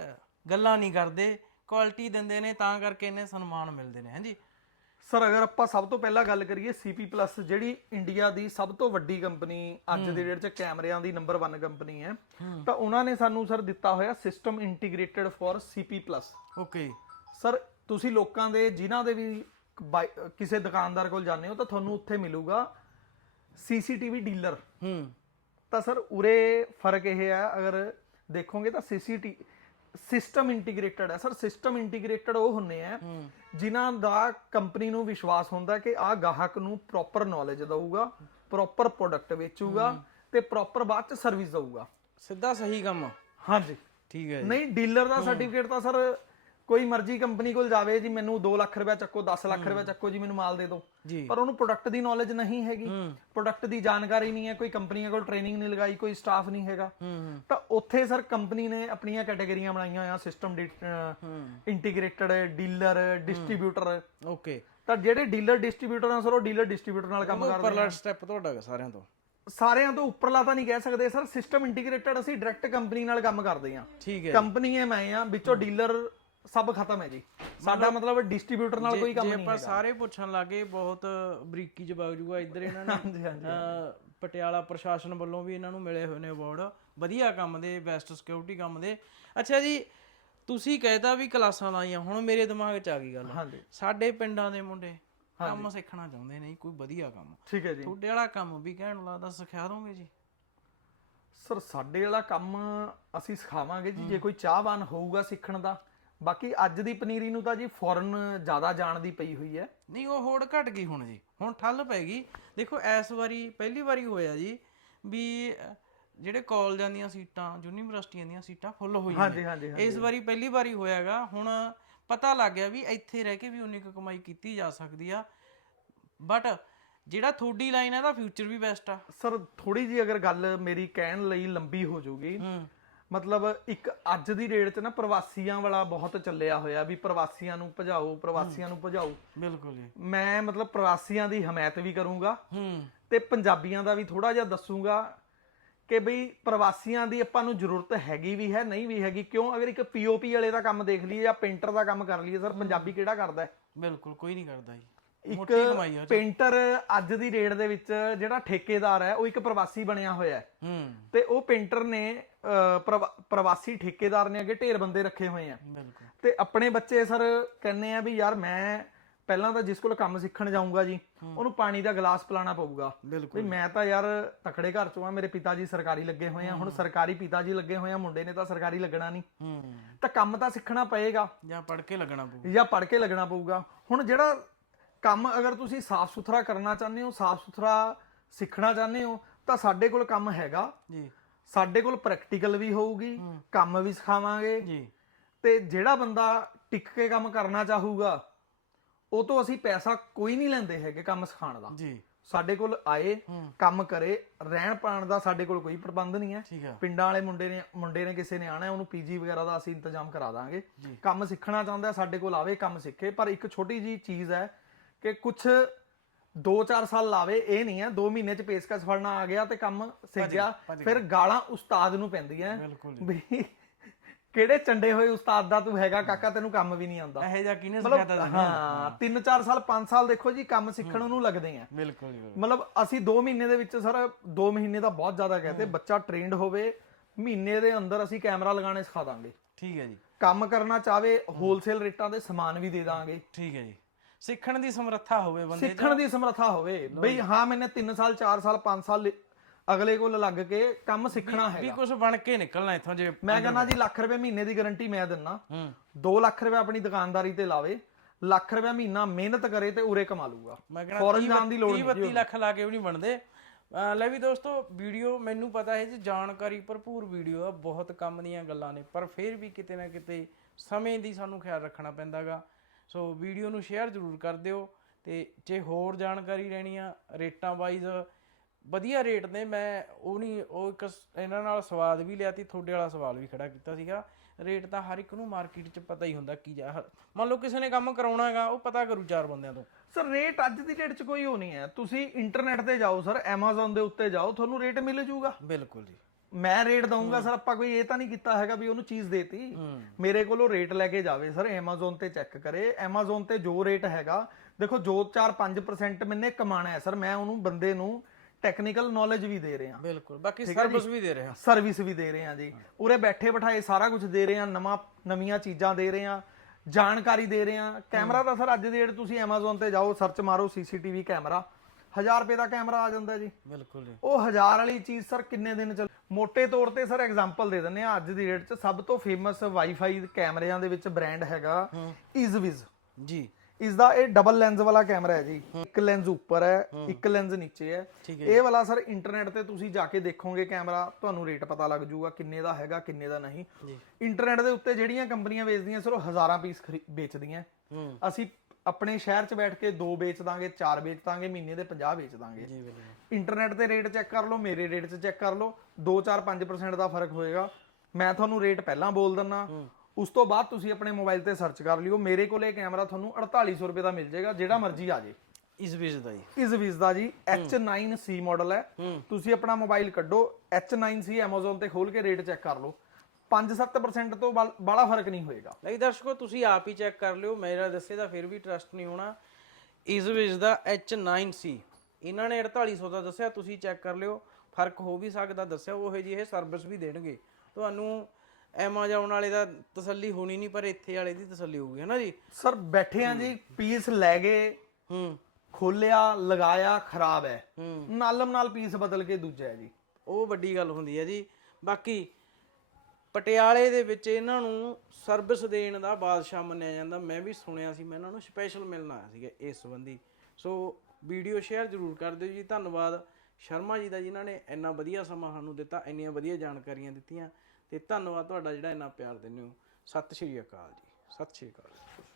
ਗੱਲਾਂ ਨਹੀਂ ਕਰਦੇ ਕੁਆਲਿਟੀ ਦਿੰਦੇ ਨੇ ਤਾਂ ਕਰਕੇ ਇਹਨੇ ਸਨਮਾਨ ਮਿਲਦੇ ਨੇ। ਹਾਂਜੀ? ਸਰ ਅਗਰ ਆਪਾਂ ਸਭ ਤੋਂ ਪਹਿਲਾਂ ਗੱਲ ਕਰੀਏ ਸੀਪੀ ਪਲੱਸ ਜਿਹੜੀ ਇੰਡੀਆ ਦੀ ਸਭ ਤੋਂ ਵੱਡੀ ਕੰਪਨੀ ਅੱਜ ਦੀ ਡੇਟ 'ਚ ਕੈਮਰਿਆਂ ਦੀ ਨੰਬਰ 1 ਕੰਪਨੀ ਹੈ ਤਾਂ ਉਹਨਾਂ ਨੇ ਸਾਨੂੰ ਸਰ ਦਿੱਤਾ ਹੋਇਆ system integrated for CP plus okay sir ਤੁਸੀਂ ਲੋਕਾਂ ਦੇ ਜਿਨ੍ਹਾਂ ਦੇ ਵੀ ਕਿਸੇ ਦੁਕਾਨਦਾਰ ਕੋਲ ਜਾਂਦੇ ਹੋ ਤਾਂ ਤੁਹਾਨੂੰ ਉੱਥੇ ਮਿਲੂਗਾ ਸੀਸੀਟੀਵੀ ਡੀਲਰ ਹੂੰ। ਤਾਂ ਸਰ ਉਰੇ ਫ਼ਰਕ ਇਹ ਹੈ ਅਗਰ ਦੇਖੋਗੇ ਤਾਂ C C T system integrated ਹੈ। ਸਰ ਸਿਸਟਮ ਇੰਟੀਗ੍ਰੇਟਡ ਉਹ ਹੁੰਨੇ ਆ ਜਿਨ੍ਹਾਂ ਦਾ ਕੰਪਨੀ ਨੂੰ ਵਿਸ਼ਵਾਸ ਹੁੰਦਾ ਕਿ ਆ ਗਾਹਕ ਨੂੰ ਪ੍ਰੋਪਰ ਨੌਲੇਜ ਦਊਗਾ ਪ੍ਰੋਪਰ ਪ੍ਰੋਡਕਟ ਵੇਚੂਗਾ ਤੇ ਪ੍ਰੋਪਰ ਬਾਅਦ ਚ ਸਰਵਿਸ ਦਊਗਾ। ਸਿੱਧਾ ਸਹੀ ਕੰਮ। ਹਾਂਜੀ। ਠੀਕ ਹੈ ਨਹੀਂ ਡੀਲਰ ਦਾ ਸਰਟੀਫਿਕੇਟ ਤਾਂ ਸਰ ਕੋਈ ਮਰਜ਼ੀ ਕੰਪਨੀ ਕੋਲ ਜਾਵੇ ਜੀ ਮੈਨੂੰ 2 ਲੱਖ ਰੁਪਏ ਚੱਕੋ 10 ਲੱਖ ਰੁਪਏ ਚੱਕੋ ਜੀ ਮੈਨੂੰ ਮਾਲ ਦੇ ਦਿਓ। ਪਰ ਉਹਨੂੰ ਪ੍ਰੋਡਕਟ ਦੀ ਨੌਲੇਜ ਨਹੀਂ ਹੈਗੀ। ਪ੍ਰੋਡਕਟ ਦੀ ਜਾਣਕਾਰੀ ਨਹੀਂ ਹੈ ਕੋਈ ਕੰਪਨੀਆਂ ਕੋਲ ਟ੍ਰੇਨਿੰਗ ਨਹੀਂ ਲਗਾਈ ਕੋਈ ਸਟਾਫ ਨਹੀਂ ਹੈਗਾ। ਤਾਂ ਉੱਥੇ ਸਰ ਕੰਪਨੀ ਨੇ ਆਪਣੀਆਂ ਕੈਟਾਗਰੀਆਂ ਬਣਾਈਆਂ ਹੋਈਆਂ system integrated dealer distributor okay ਤਾਂ ਜਿਹੜੇ ਡੀਲਰ ਡਿਸਟ੍ਰੀਬਿਊਟਰ ਆ ਸਰ ਉਹ ਡੀਲਰ ਡਿਸਟ੍ਰੀਬਿਊਟਰ ਨਾਲ ਕੰਮ ਕਰਦੇ ਉੱਪਰਲਾ ਸਟੈਪ ਤੁਹਾਡਾ ਸਾਰਿਆਂ ਤੋਂ? ਸਾਰਿਆਂ ਤੋਂ ਉੱਪਰਲਾ ਤਾਂ ਨਹੀਂ ਕਹਿ ਸਕਦੇ ਸਰ ਸਿਸਟਮ ਇੰਟੀਗ੍ਰੇਟਡ ਅਸੀਂ ਡਾਇਰੈਕਟ ਕੰਪਨੀ ਨਾਲ ਕੰਮ ਕਰਦੇ ਹਾਂ। ਠੀਕ ਹੈ ਕੰਪਨੀ ਹੈ ਮੈਂ ਆ ਵਿੱਚੋਂ ਡੀਲਰ ਸਭ ਖਤਮ ਹੈ ਜੀ। ਸਾਡਾ ਮਤਲਬ ਡਿਸਟ੍ਰੀਬਿਊਟਰ ਨਾਲ ਕੋਈ ਕੰਮ ਜੇ ਨਹੀਂ ਆਪਾਂ ਸਾਰੇ ਪੁੱਛਣ ਲੱਗੇ ਬਹੁਤ ਬਰੀਕੀ ਚ ਵਗ ਜੂਗਾ ਇੱਧਰ ਇਹਨਾਂ ਨੇ। ਹਾਂਜੀ ਹਾਂਜੀ ਅਹ, ਪਟਿਆਲਾ ਪ੍ਰਸ਼ਾਸਨ ਵੱਲੋਂ ਵੀ ਇਹਨਾਂ ਨੂੰ ਮਿਲੇ ਹੋਏ ਨੇ ਅਵਾਰਡ ਵਧੀਆ ਕੰਮ ਦੇ ਬੈਸਟ ਸਿਕਿਉਰਿਟੀ ਕੰਮ ਦੇ। ਅੱਛਾ ਜੀ ਤੁਸੀਂ ਕਹਿਤਾ ਵੀ ਕਲਾਸਾਂ ਲਾਈਆਂ ਹੁਣ ਮੇਰੇ ਦਿਮਾਗ 'ਚ ਆ ਗਈ ਗੱਲ। ਸਾਡੇ ਪਿੰਡਾਂ ਦੇ ਮੁੰਡੇ ਕੰਮ ਸਿੱਖਣਾ ਚਾਹੁੰਦੇ ਨੇ ਜੀ, ਕੋਈ ਵਧੀਆ ਕੰਮ। ਠੀਕ ਹੈ ਜੀ। ਤੁਹਾਡੇ ਵਾਲਾ ਕੰਮ ਵੀ ਕਹਿਣ ਲੱਗਦਾ ਸਿਖਾ ਦੋਗੇ ਜੀ? ਸਰ ਸਾਡੇ ਵਾਲਾ ਕੰਮ ਅਸੀਂ ਸਿਖਾਵਾਂਗੇ ਜੀ ਜੇ ਕੋਈ ਚਾਹਵਾਨ ਹੋਊਗਾ ਸਿੱਖਣ ਦਾ। ਬਾਕੀ ਅੱਜ ਦੀ ਪਨੀਰੀ ਨੂੰ ਤਾਂ ਜੀ ਫੋਰਨ ਜ਼ਿਆਦਾ ਜਾਣ ਦੀ ਪਈ ਹੋਈ ਹੈ। ਨਹੀਂ ਉਹ ਹੋੜ ਘਟ ਗਈ ਹੁਣ ਜੀ। ਹੁਣ ਠੱਲ ਪੈ ਗਈ। ਦੇਖੋ ਇਸ ਵਾਰੀ ਪਹਿਲੀ ਵਾਰੀ ਹੋਇਆ ਜੀ ਵੀ ਜਿਹੜੇ ਕਾਲਜਾਂ ਦੀਆਂ ਸੀਟਾਂ ਯੂਨੀਵਰਸਿਟੀਆਂ ਦੀਆਂ ਸੀਟਾਂ ਫੁੱਲ ਹੋਈਆਂ ਹਾਂਜੀ ਹਾਂਜੀ ਇਸ ਵਾਰੀ ਪਹਿਲੀ ਵਾਰੀ ਹੋਇਆਗਾ। ਹੁਣ ਪਤਾ ਲੱਗ ਗਿਆ ਵੀ ਇੱਥੇ ਰਹਿ ਕੇ ਵੀ ਉਨੀ ਕੁ ਕਮਾਈ ਕੀਤੀ ਜਾ ਸਕਦੀ ਆ। ਬਟ ਜਿਹੜਾ ਤੁਹਾਡੀ ਲਾਈਨ ਹੈ ਦਾ ਫਿਊਚਰ ਵੀ ਬੈਸਟ ਆ। ਸਰ ਥੋੜੀ ਜੀ ਅਗਰ ਗੱਲ ਮੇਰੀ ਕਹਿਣ ਲਈ ਲੰਬੀ ਹੋ ਜਾਊਗੀ ਮਤਲਬ ਇੱਕ ਅੱਜ ਦੀ ਡੇਟ 'ਚ ਨਾ ਪ੍ਰਵਾਸੀਆਂ ਵਾਲਾ ਬਹੁਤ ਚੱਲਿਆ ਹੋਇਆ ਵੀ ਪ੍ਰਵਾਸੀਆਂ ਨੂੰ ਭਜਾਓ ਪ੍ਰਵਾਸੀਆਂ ਨੂੰ ਭਜਾਓ। ਬਿਲਕੁਲ ਜੀ। ਮੈਂ ਮਤਲਬ ਪ੍ਰਵਾਸੀਆਂ ਦੀ ਹਮਾਇਤ ਵੀ ਕਰੂੰਗਾ ਹੂੰ। ਤੇ ਪੰਜਾਬੀਆਂ ਦਾ ਵੀ ਥੋੜਾ ਜਿਹਾ ਦੱਸੂਗਾ ਕਿ ਬਈ ਪ੍ਰਵਾਸੀਆਂ ਦੀ ਆਪਾਂ ਨੂੰ ਜ਼ਰੂਰਤ ਹੈਗੀ ਵੀ ਹੈ ਨਹੀਂ ਵੀ ਹੈਗੀ। ਕਿਉਂ? ਅਗਰ ਇੱਕ ਪੀਓਪੀ ਵਾਲੇ ਦਾ ਕੰਮ ਦੇਖ ਲਈਏ ਜਾਂ ਪੇਂਟਰ ਦਾ ਕੰਮ ਕਰ ਲਈਏ ਸਰ ਪੰਜਾਬੀ ਕਿਹੜਾ ਕਰਦਾ ਹੈ? ਬਿਲਕੁਲ ਕੋਈ ਨਹੀਂ ਕਰਦਾ ਜੀ। ਇੱਕ। ਪੇਂਟਰ ਅੱਜ ਦੀ ਡੇਟ ਦੇ ਵਿੱਚ ਜਿਹੜਾ ਠੇਕੇਦਾਰ ਹੈ ਉਹ ਇੱਕ ਪ੍ਰਵਾਸੀ ਬਣਿਆ ਹੋਇਆ ਹੈ। ਹੂੰ। ਤੇ ਉਹ ਪੇਂਟਰ ਨੇ ਪ੍ਰਵਾਸੀ ਠੇਕੇਦਾਰ ਨੇ ਅੱਗੇ ਢੇਰ ਬੰਦੇ ਰੱਖੇ ਹੋਏ ਆ। ਬਿਲਕੁਲ। ਤੇ ਆਪਣੇ ਬੱਚੇ ਸਰ ਕਹਿੰਦੇ ਆ ਵੀ ਯਾਰ ਮੈਂ ਪਹਿਲਾਂ ਤਾਂ ਜਿਸ ਕੋਲ ਕੰਮ ਸਿੱਖਣ ਜਾਊਂਗਾ ਜੀ ਉਹਨੂੰ ਪਾਣੀ ਦਾ ਗਲਾਸ ਪਿਲਾਣਾ ਪਊਗਾ। ਵੀ ਮੈਂ ਤਾਂ ਯਾਰ ਤਕੜੇ ਘਰ ਚੋਂ ਆ ਮੇਰੇ ਪਿਤਾ ਜੀ ਸਰਕਾਰੀ ਲੱਗੇ ਹੋਏ ਆ। ਹੁਣ ਸਰਕਾਰੀ ਪਿਤਾ ਜੀ ਲੱਗੇ ਹੋਏ ਆ ਮੁੰਡੇ ਨੇ ਤਾਂ ਸਰਕਾਰੀ ਲੱਗਣਾ ਨਹੀਂ। ਹੂੰ। ਤਾਂ ਕੰਮ ਤਾਂ ਸਿੱਖਣਾ ਪਏਗਾ। ਜਾਂ ਪੜ ਕੇ ਲੱਗਣਾ ਪਊ। ਜਾਂ ਪੜ੍ਹ ਕੇ ਲੱਗਣਾ ਪਊਗਾ। ਹੁਣ ਜਿਹੜਾ ਕੰਮ ਅਗਰ ਤੁਸੀਂ ਸਾਫ਼ ਸੁਥਰਾ ਕਰਨਾ ਚਾਹੁੰਦੇ ਹੋ ਸਾਫ਼ ਸੁਥਰਾ ਸਿੱਖਣਾ ਚਾਹੁੰਦੇ ਹੋ ਤਾਂ ਸਾਡੇ ਕੋਲ ਕੰਮ ਹੈਗਾ। ਜੀ। ਸਾਡੇ ਕੋਲ ਪ੍ਰੈਕਟੀਕਲ ਵੀ ਹੋਊਗੀ ਕੰਮ ਵੀ ਸਿਖਾਵਾਂਗੇ। ਜੀ। ਤੇ ਜਿਹੜਾ ਬੰਦਾ ਟਿਕ ਕੇ ਕੰਮ ਕਰਨਾ ਚਾਹੂਗਾ ਉਹ ਤੋਂ ਅਸੀਂ ਪੈਸਾ ਕੋਈ ਨਹੀਂ ਲੈਂਦੇ ਹੈਗੇ ਕੰਮ ਸਿਖਾਉਣ ਦਾ। ਜੀ। ਸਾਡੇ ਕੋਲ ਆਏ ਕੰਮ ਕਰੇ ਰਹਿਣ ਪਾਣ ਦਾ ਸਾਡੇ ਕੋਲ ਕੋਈ ਪ੍ਰਬੰਧ ਨਹੀਂ ਹੈ। ਪਿੰਡਾਂ ਵਾਲੇ ਮੁੰਡੇ ਨੇ ਮੁੰਡੇ ਨੇ ਕਿਸੇ ਨੇ ਆਣਾ ਉਹਨੂੰ ਪੀਜੀ ਵਗੈਰਾ ਦਾ ਅਸੀਂ ਇੰਤਜ਼ਾਮ ਕਰਾ ਦਾਂਗੇ। ਕੰਮ ਸਿੱਖਣਾ ਚਾਹੁੰਦਾ ਸਾਡੇ ਕੋਲ ਆਵੇ ਕੰਮ ਸਿੱਖੇ ਪਰ ਇੱਕ ਛੋਟੀ ਜੀ ਚੀਜ਼ ਹੈ ਕਿ ਕੁਝ 2-4 ਸਾਲ ਲਾਵੇ ਇਹ ਨਹੀਂ ਹੈ 2 ਮਹੀਨੇ ਚ ਪੇਸ਼ਕਸ਼ ਫੜਨਾ ਆ ਗਿਆ ਤੇ ਕੰਮ ਸਿੱਖ ਗਿਆ ਫਿਰ ਗਾਲਾਂ ਉਸਤਾਦ ਨੂੰ ਪੈਂਦੀਆਂ ਬਿਲਕੁਲ ਕਿਹੜੇ ਚੰਡੇ ਹੋਏ ਉਸਤਾਦ ਦਾ ਤੂੰ ਹੈਗਾ ਕਾਕਾ ਤੈਨੂੰ ਕੰਮ ਵੀ ਨਹੀਂ ਆਉਂਦਾ। ਇਹੋ ਜਿਹਾ ਕਿਹਨੇ ਸਿਖਾਇਆ ਮਤਲਬ ਤਾਂ ਹਾਂ 3-4 ਸਾਲ 5 ਸਾਲ ਦੇਖੋ ਜੀ ਕੰਮ ਸਿੱਖਣ ਨੂੰ ਲੱਗਦੇ ਆ ਬਿਲਕੁਲ। ਮਤਲਬ ਅਸੀਂ 2 ਮਹੀਨੇ ਦੇ ਵਿੱਚ ਸਰ 2 ਮਹੀਨੇ ਦਾ ਬਹੁਤ ਜ਼ਿਆਦਾ ਕਹਤੇ ਬੱਚਾ ਟ੍ਰੇਨਡ ਹੋਵੇ ਮਹੀਨੇ ਦੇ ਅੰਦਰ ਅਸੀਂ ਕੈਮਰਾ ਲਗਾਉਣੇ ਸਿਖਾ ਦਾਂਗੇ। ਠੀਕ ਹੈ ਜੀ। ਕੰਮ ਕਰਨਾ ਚਾਵੇ ਹੋਲਸੇਲ ਰੇਟਾਂ ਦੇ ਸਮਾਨ ਵੀ ਦੇ ਦਾਂਗੇ। ਠੀਕ ਹੈ ਜੀ। ਸਿੱਖਣ ਦੀ ਸਮਰੱਥਾ ਹੋਵੇ ਬੰਦੇ 'ਚ ਸਿੱਖਣ ਦੀ ਸਮਰੱਥਾ ਹੋਵੇ। ਬਈ ਹਾਂ ਮੈਨੇ 3 ਸਾਲ 4 ਸਾਲ 5 ਸਾਲ ਲਿ- ਅਗਲੇ ਕੋਲ ਲੱਗ ਕੇ ਕੰਮ ਸਿੱਖਣਾ ਵੀ ਹੈਗਾ। ਕੁਝ ਬਣ ਕੇ ਨਿਕਲਣਾ ਇੱਥੋਂ ਜੇ ਮੈਂ ਕਹਿੰਦਾ ਜੀ ਲੱਖ ਰੁਪਏ ਮਹੀਨੇ ਦੀ ਗਾਰੰਟੀ ਮੈਂ ਦਿੰਨਾ। ਹੂੰ। 2 ਲੱਖ ਰੁਪਏ ਆਪਣੀ ਦੁਕਾਨਦਾਰੀ ਤੇ ਲਾਵੇ। ਲੱਖ ਰੁਪਏ ਮਹੀਨਾ ਮਿਹਨਤ ਕਰੇ ਤੇ ਉਰੇ ਕਮਾ ਲੂਗਾ ਮੈਂ ਕਹਿੰਦਾ ਫੌਰਨ ਜਾਣ ਦੀ ਲੋੜ ਨਹੀਂ 32 ਲੱਖ ਲਾ ਕੇ ਵੀ ਨਹੀਂ ਬਣਦੇ। ਅਹ ਲੈ ਵੀ ਦੋਸਤੋ ਵੀਡੀਓ ਮੈਨੂੰ ਪਤਾ ਹੈ ਜੀ ਜਾਣਕਾਰੀ ਭਰਪੂਰ ਵੀਡੀਓ ਆ ਬਹੁਤ ਕੰਮ ਦੀਆਂ ਗੱਲਾਂ ਨੇ ਪਰ ਫਿਰ ਵੀ ਕਿਤੇ ਨਾ ਕਿਤੇ ਸਮੇਂ ਦੀ ਸਾਨੂੰ ਖਿਆਲ ਰੱਖਣਾ ਪੈਂਦਾਗਾ। ਸੋ ਵੀਡੀਓ ਨੂੰ ਸ਼ੇਅਰ ਜ਼ਰੂਰ ਕਰ ਦਿਓ ਤੇ ਜੇ ਹੋਰ ਜਾਣਕਾਰੀ ਲੈਣੀ ਆ ਰੇਟਾਂ ਵਾਈਜ਼ ਵਧੀਆ ਰੇਟ ਨੇ ਮੈਂ ਉਹ ਨਹੀਂ ਉਹ ਇੱਕ ਇਹਨਾਂ ਨਾਲ ਸਵਾਦ ਵੀ ਲਿਆ ਤੀ ਤੁਹਾਡੇ ਵਾਲਾ ਸਵਾਲ ਵੀ ਖੜਾ ਕੀਤਾ ਸੀਗਾ। ਰੇਟ ਤਾਂ ਹਰ ਇੱਕ ਨੂੰ ਮਾਰਕੀਟ 'ਚ ਪਤਾ ਹੀ ਹੁੰਦਾ ਕੀ ਜਾ ਮੰਨ ਲਓ ਕਿਸੇ ਨੇ ਕੰਮ ਕਰਾਉਣਾ ਹੈਗਾ ਉਹ ਪਤਾ ਕਰੂ ਚਾਰ ਬੰਦਿਆਂ ਤੋਂ। ਸਰ ਰੇਟ ਅੱਜ ਦੀ ਡੇਟ 'ਚ ਕੋਈ ਉਹ ਨਹੀਂ ਹੈ। ਤੁਸੀਂ ਇੰਟਰਨੈਟ ਤੇ ਜਾਓ ਸਰ Amazon ਦੇ ਉੱਤੇ ਜਾਓ ਤੁਹਾਨੂੰ ਰੇਟ ਮਿਲ ਜਾਊਗਾ ਬਿਲਕੁਲ ਜੀ। ਮੈਂ ਰੇਟ ਦਊਂਗਾ ਸਰ ਆਪਾਂ ਕੋਈ ਇਹ ਤਾਂ ਨਹੀਂ ਕੀਤਾ ਹੈਗਾ ਵੀ ਉਹਨੂੰ ਚੀਜ਼ ਦੇਤੀ। ਮੇਰੇ ਕੋਲੋਂ ਰੇਟ ਲੈ ਕੇ ਜਾਵੇ ਸਰ Amazon ਤੇ ਚੈੱਕ ਕਰੇ। Amazon ਤੇ ਜੋ ਰੇਟ ਹੈਗਾ ਦੇਖੋ ਜੋ 4-5% ਮੈਨੇ ਕਮਾਣਾ ਹੈ ਸਰ ਮੈਂ ਉਹਨੂੰ ਬੰਦੇ ਨੂੰ ਟੈਕਨੀਕਲ ਨੌਲੇਜ ਵੀ ਦੇ ਰਿਹਾ। ਬਿਲਕੁਲ ਬਾਕੀ ਸਰਵਿਸ ਵੀ ਦੇ ਰਿਹਾ। ਸਰਵਿਸ ਵੀ ਦੇ ਰਹੇ ਹਾਂ ਜੀ। ਉਰੇ ਬੈਠੇ ਬਿਠਾਏ ਸਾਰਾ ਕੁਝ ਦੇ ਰਹੇ ਹਾਂ ਨਵਾਂ ਨਵੀਆਂ ਚੀਜ਼ਾਂ ਦੇ ਰਹੇ ਹਾਂ ਜਾਣਕਾਰੀ ਦੇ ਰਹੇ ਹਾਂ। ਕੈਮਰਾ ਤਾਂ ਸਰ ਅੱਜ ਦੀ ਡੇਟ ਤੁਸੀਂ Amazon ਤੇ ਜਾਓ ਸਰਚ ਮਾਰੋ ਸੀਸੀਟੀਵੀ ਕੈਮਰਾ 1000 ਰੁਪਏ ਦਾ ਕੈਮਰਾ ਆ ਜਾਂਦਾ ਜੀ। ਬਿਲਕੁਲ ਜੀ। ਉਹ 1000 ਵਾਲੀ ਚੀਜ਼ ਸਰ ਕਿੰਨੇ ਦਿਨ ਚੱਲ ਮੋٹے ਤੌਰ ਤੇ ਸਰ ਐਗਜ਼ਾਮਪਲ ਦੇ ਦਿੰਨੇ ਆ ਅੱਜ ਦੀ ਡੇਟ 'ਚ ਸਭ ਤੋਂ ਫੇਮਸ ਵਾਈਫਾਈ ਕੈਮਰਿਆਂ ਦੇ ਵਿੱਚ ਬ੍ਰਾਂਡ ਹੈਗਾ ਇਜ਼ਵਿਜ਼ ਜੀ। ਇਸ ਦਾ ਇਹ ਡਬਲ ਲੈਂਸ ਵਾਲਾ ਕੈਮਰਾ ਹੈ ਜੀ। ਇੱਕ ਲੈਂਸ ਉੱਪਰ ਹੈ ਇੱਕ ਲੈਂਸ ਨੀਚੇ ਹੈ। ਇਹ ਵਾਲਾ ਸਰ ਇੰਟਰਨੈਟ ਤੇ ਤੁਸੀਂ ਜਾ ਕੇ ਦੇਖੋਗੇ ਕੈਮਰਾ ਤੁਹਾਨੂੰ ਰੇਟ ਪਤਾ ਲੱਗ ਜਾਊਗਾ ਕਿੰਨੇ ਦਾ ਹੈਗਾ ਕਿੰਨੇ ਦਾ ਨਹੀਂ। ਇੰਟਰਨੈਟ ਦੇ ਉੱਤੇ ਜਿਹੜੀਆਂ ਕੰਪਨੀਆਂ ਵੇਚਦੀਆਂ ਸਰ ਉਹ ਹਜ਼ਾਰਾਂ ਪੀਸ ਵੇਚਦੀਆਂ। ਅਸੀਂ ਆਪਣੇ ਸ਼ਹਿਰ 'ਚ ਬੈਠ ਕੇ ਦੋ ਵੇਚ ਦਾਂਗੇ ਚਾਰ ਵੇਚ ਦਾਂਗੇ ਮਹੀਨੇ ਦੇ 50 ਵੇਚ ਦਾਂਗੇ। ਜੀ ਬਿਲਕੁਲ। ਇੰਟਰਨੈਟ ਤੇ ਰੇਟ ਚੈੱਕ ਕਰ ਲਓ ਮੇਰੇ ਰੇਟ 'ਚ ਚੈੱਕ ਕਰ ਲਓ 2-4-5% ਦਾ ਫ਼ਰਕ ਹੋਏਗਾ। ਮੈਂ ਤੁਹਾਨੂੰ ਰੇਟ ਪਹਿਲਾਂ ਬੋਲ ਦਿੰਨਾ। ਉਸ ਤੋਂ ਬਾਅਦ ਤੁਸੀਂ ਆਪਣੇ ਮੋਬਾਈਲ ਤੇ ਸਰਚ ਕਰ ਲਿਓ। ਮੇਰੇ ਕੋਲ ਇਹ ਕੈਮਰਾ ਤੁਹਾਨੂੰ 4800 ਰੁਪਏ ਦਾ ਮਿਲ ਜਾਏਗਾ ਜਿਹੜਾ ਮਰਜ਼ੀ ਆ ਜੇ ਇਸ ਵਿੱਚ ਦਾ ਜੀ। ਇਸ ਵਿਜ਼ ਦਾ ਜੀ H9C ਮਾਡਲ ਹੈ। ਤੁਸੀਂ ਆਪਣਾ ਮੋਬਾਈਲ ਕੱਢੋ H9C Amazon ਤੇ ਖੋਲ ਕੇ ਰੇਟ ਚੈੱਕ ਕਰ ਲਓ। 5-7% ਤੋਂ ਬਾਲਾ ਫ਼ਰਕ ਨਹੀਂ ਹੋਏਗਾ। ਲਈ ਦਰਸ਼ਕੋ ਤੁਸੀਂ ਆਪ ਹੀ ਚੈੱਕ ਕਰ ਲਿਓ। ਮੇਰਾ ਦੱਸੇ ਦਾ ਫਿਰ ਵੀ ਟਰਸਟ ਨਹੀਂ ਹੋਣਾ। ਇਸ ਵਿੱਚ ਦਾ H9C ਇਹਨਾਂ ਨੇ 4800 ਦਾ ਦੱਸਿਆ ਤੁਸੀਂ ਚੈੱਕ ਕਰ ਲਿਓ। ਫ਼ਰਕ ਹੋ ਵੀ ਸਕਦਾ ਦੱਸਿਆ ਉਹ ਜੀ ਇਹ ਸਰਵਿਸ ਵੀ ਦੇਣਗੇ। ਤੁਹਾਨੂੰ Amazon ਵਾਲੇ ਦਾ ਤਸੱਲੀ ਹੋਣੀ ਨਹੀਂ ਪਰ ਇੱਥੇ ਵਾਲੇ ਦੀ ਤਸੱਲੀ ਹੋਊਗੀ ਹੈ ਨਾ ਜੀ? ਸਰ ਬੈਠੇ ਆ ਜੀ ਪੀਸ ਲੈ ਗਏ ਹੂੰ। ਖੋਲਿਆ ਲਗਾਇਆ ਖਰਾਬ ਹੈ। ਨਾਲਮ ਨਾਲ ਪੀਸ ਬਦਲ ਕੇ ਦੂਜਾ ਹੈ ਜੀ। ਉਹ ਵੱਡੀ ਗੱਲ ਹੁੰਦੀ ਹੈ ਜੀ। ਬਾਕੀ ਪਟਿਆਲੇ ਦੇ ਵਿੱਚ ਇਹਨਾਂ ਨੂੰ ਸਰਵਿਸ ਦੇਣ ਦਾ ਬਾਦਸ਼ਾਹ ਮੰਨਿਆ ਜਾਂਦਾ। ਮੈਂ ਵੀ ਸੁਣਿਆ ਸੀ, ਮੈਂ ਇਹਨਾਂ ਨੂੰ ਸਪੈਸ਼ਲ ਮਿਲਣ ਆਇਆ ਸੀਗਾ ਇਸ ਸੰਬੰਧੀ। ਸੋ ਵੀਡੀਓ ਸ਼ੇਅਰ ਜ਼ਰੂਰ ਕਰ ਦਿਓ ਜੀ। ਧੰਨਵਾਦ ਸ਼ਰਮਾ ਜੀ ਦਾ, ਜਿਨ੍ਹਾਂ ਨੇ ਇੰਨਾ ਵਧੀਆ ਸਮਾਂ ਸਾਨੂੰ ਦਿੱਤਾ, ਇੰਨੀਆਂ ਵਧੀਆ ਜਾਣਕਾਰੀਆਂ ਦਿੱਤੀਆਂ। ਤੇ ਧੰਨਵਾਦ ਤੁਹਾਡਾ ਜਿਹੜਾ ਇੰਨਾ ਪਿਆਰ ਦਿੰਦੇ ਹੋ। ਸਤਿ ਸ਼੍ਰੀ ਅਕਾਲ ਜੀ। ਸਤਿ ਸ਼੍ਰੀ ਅਕਾਲ।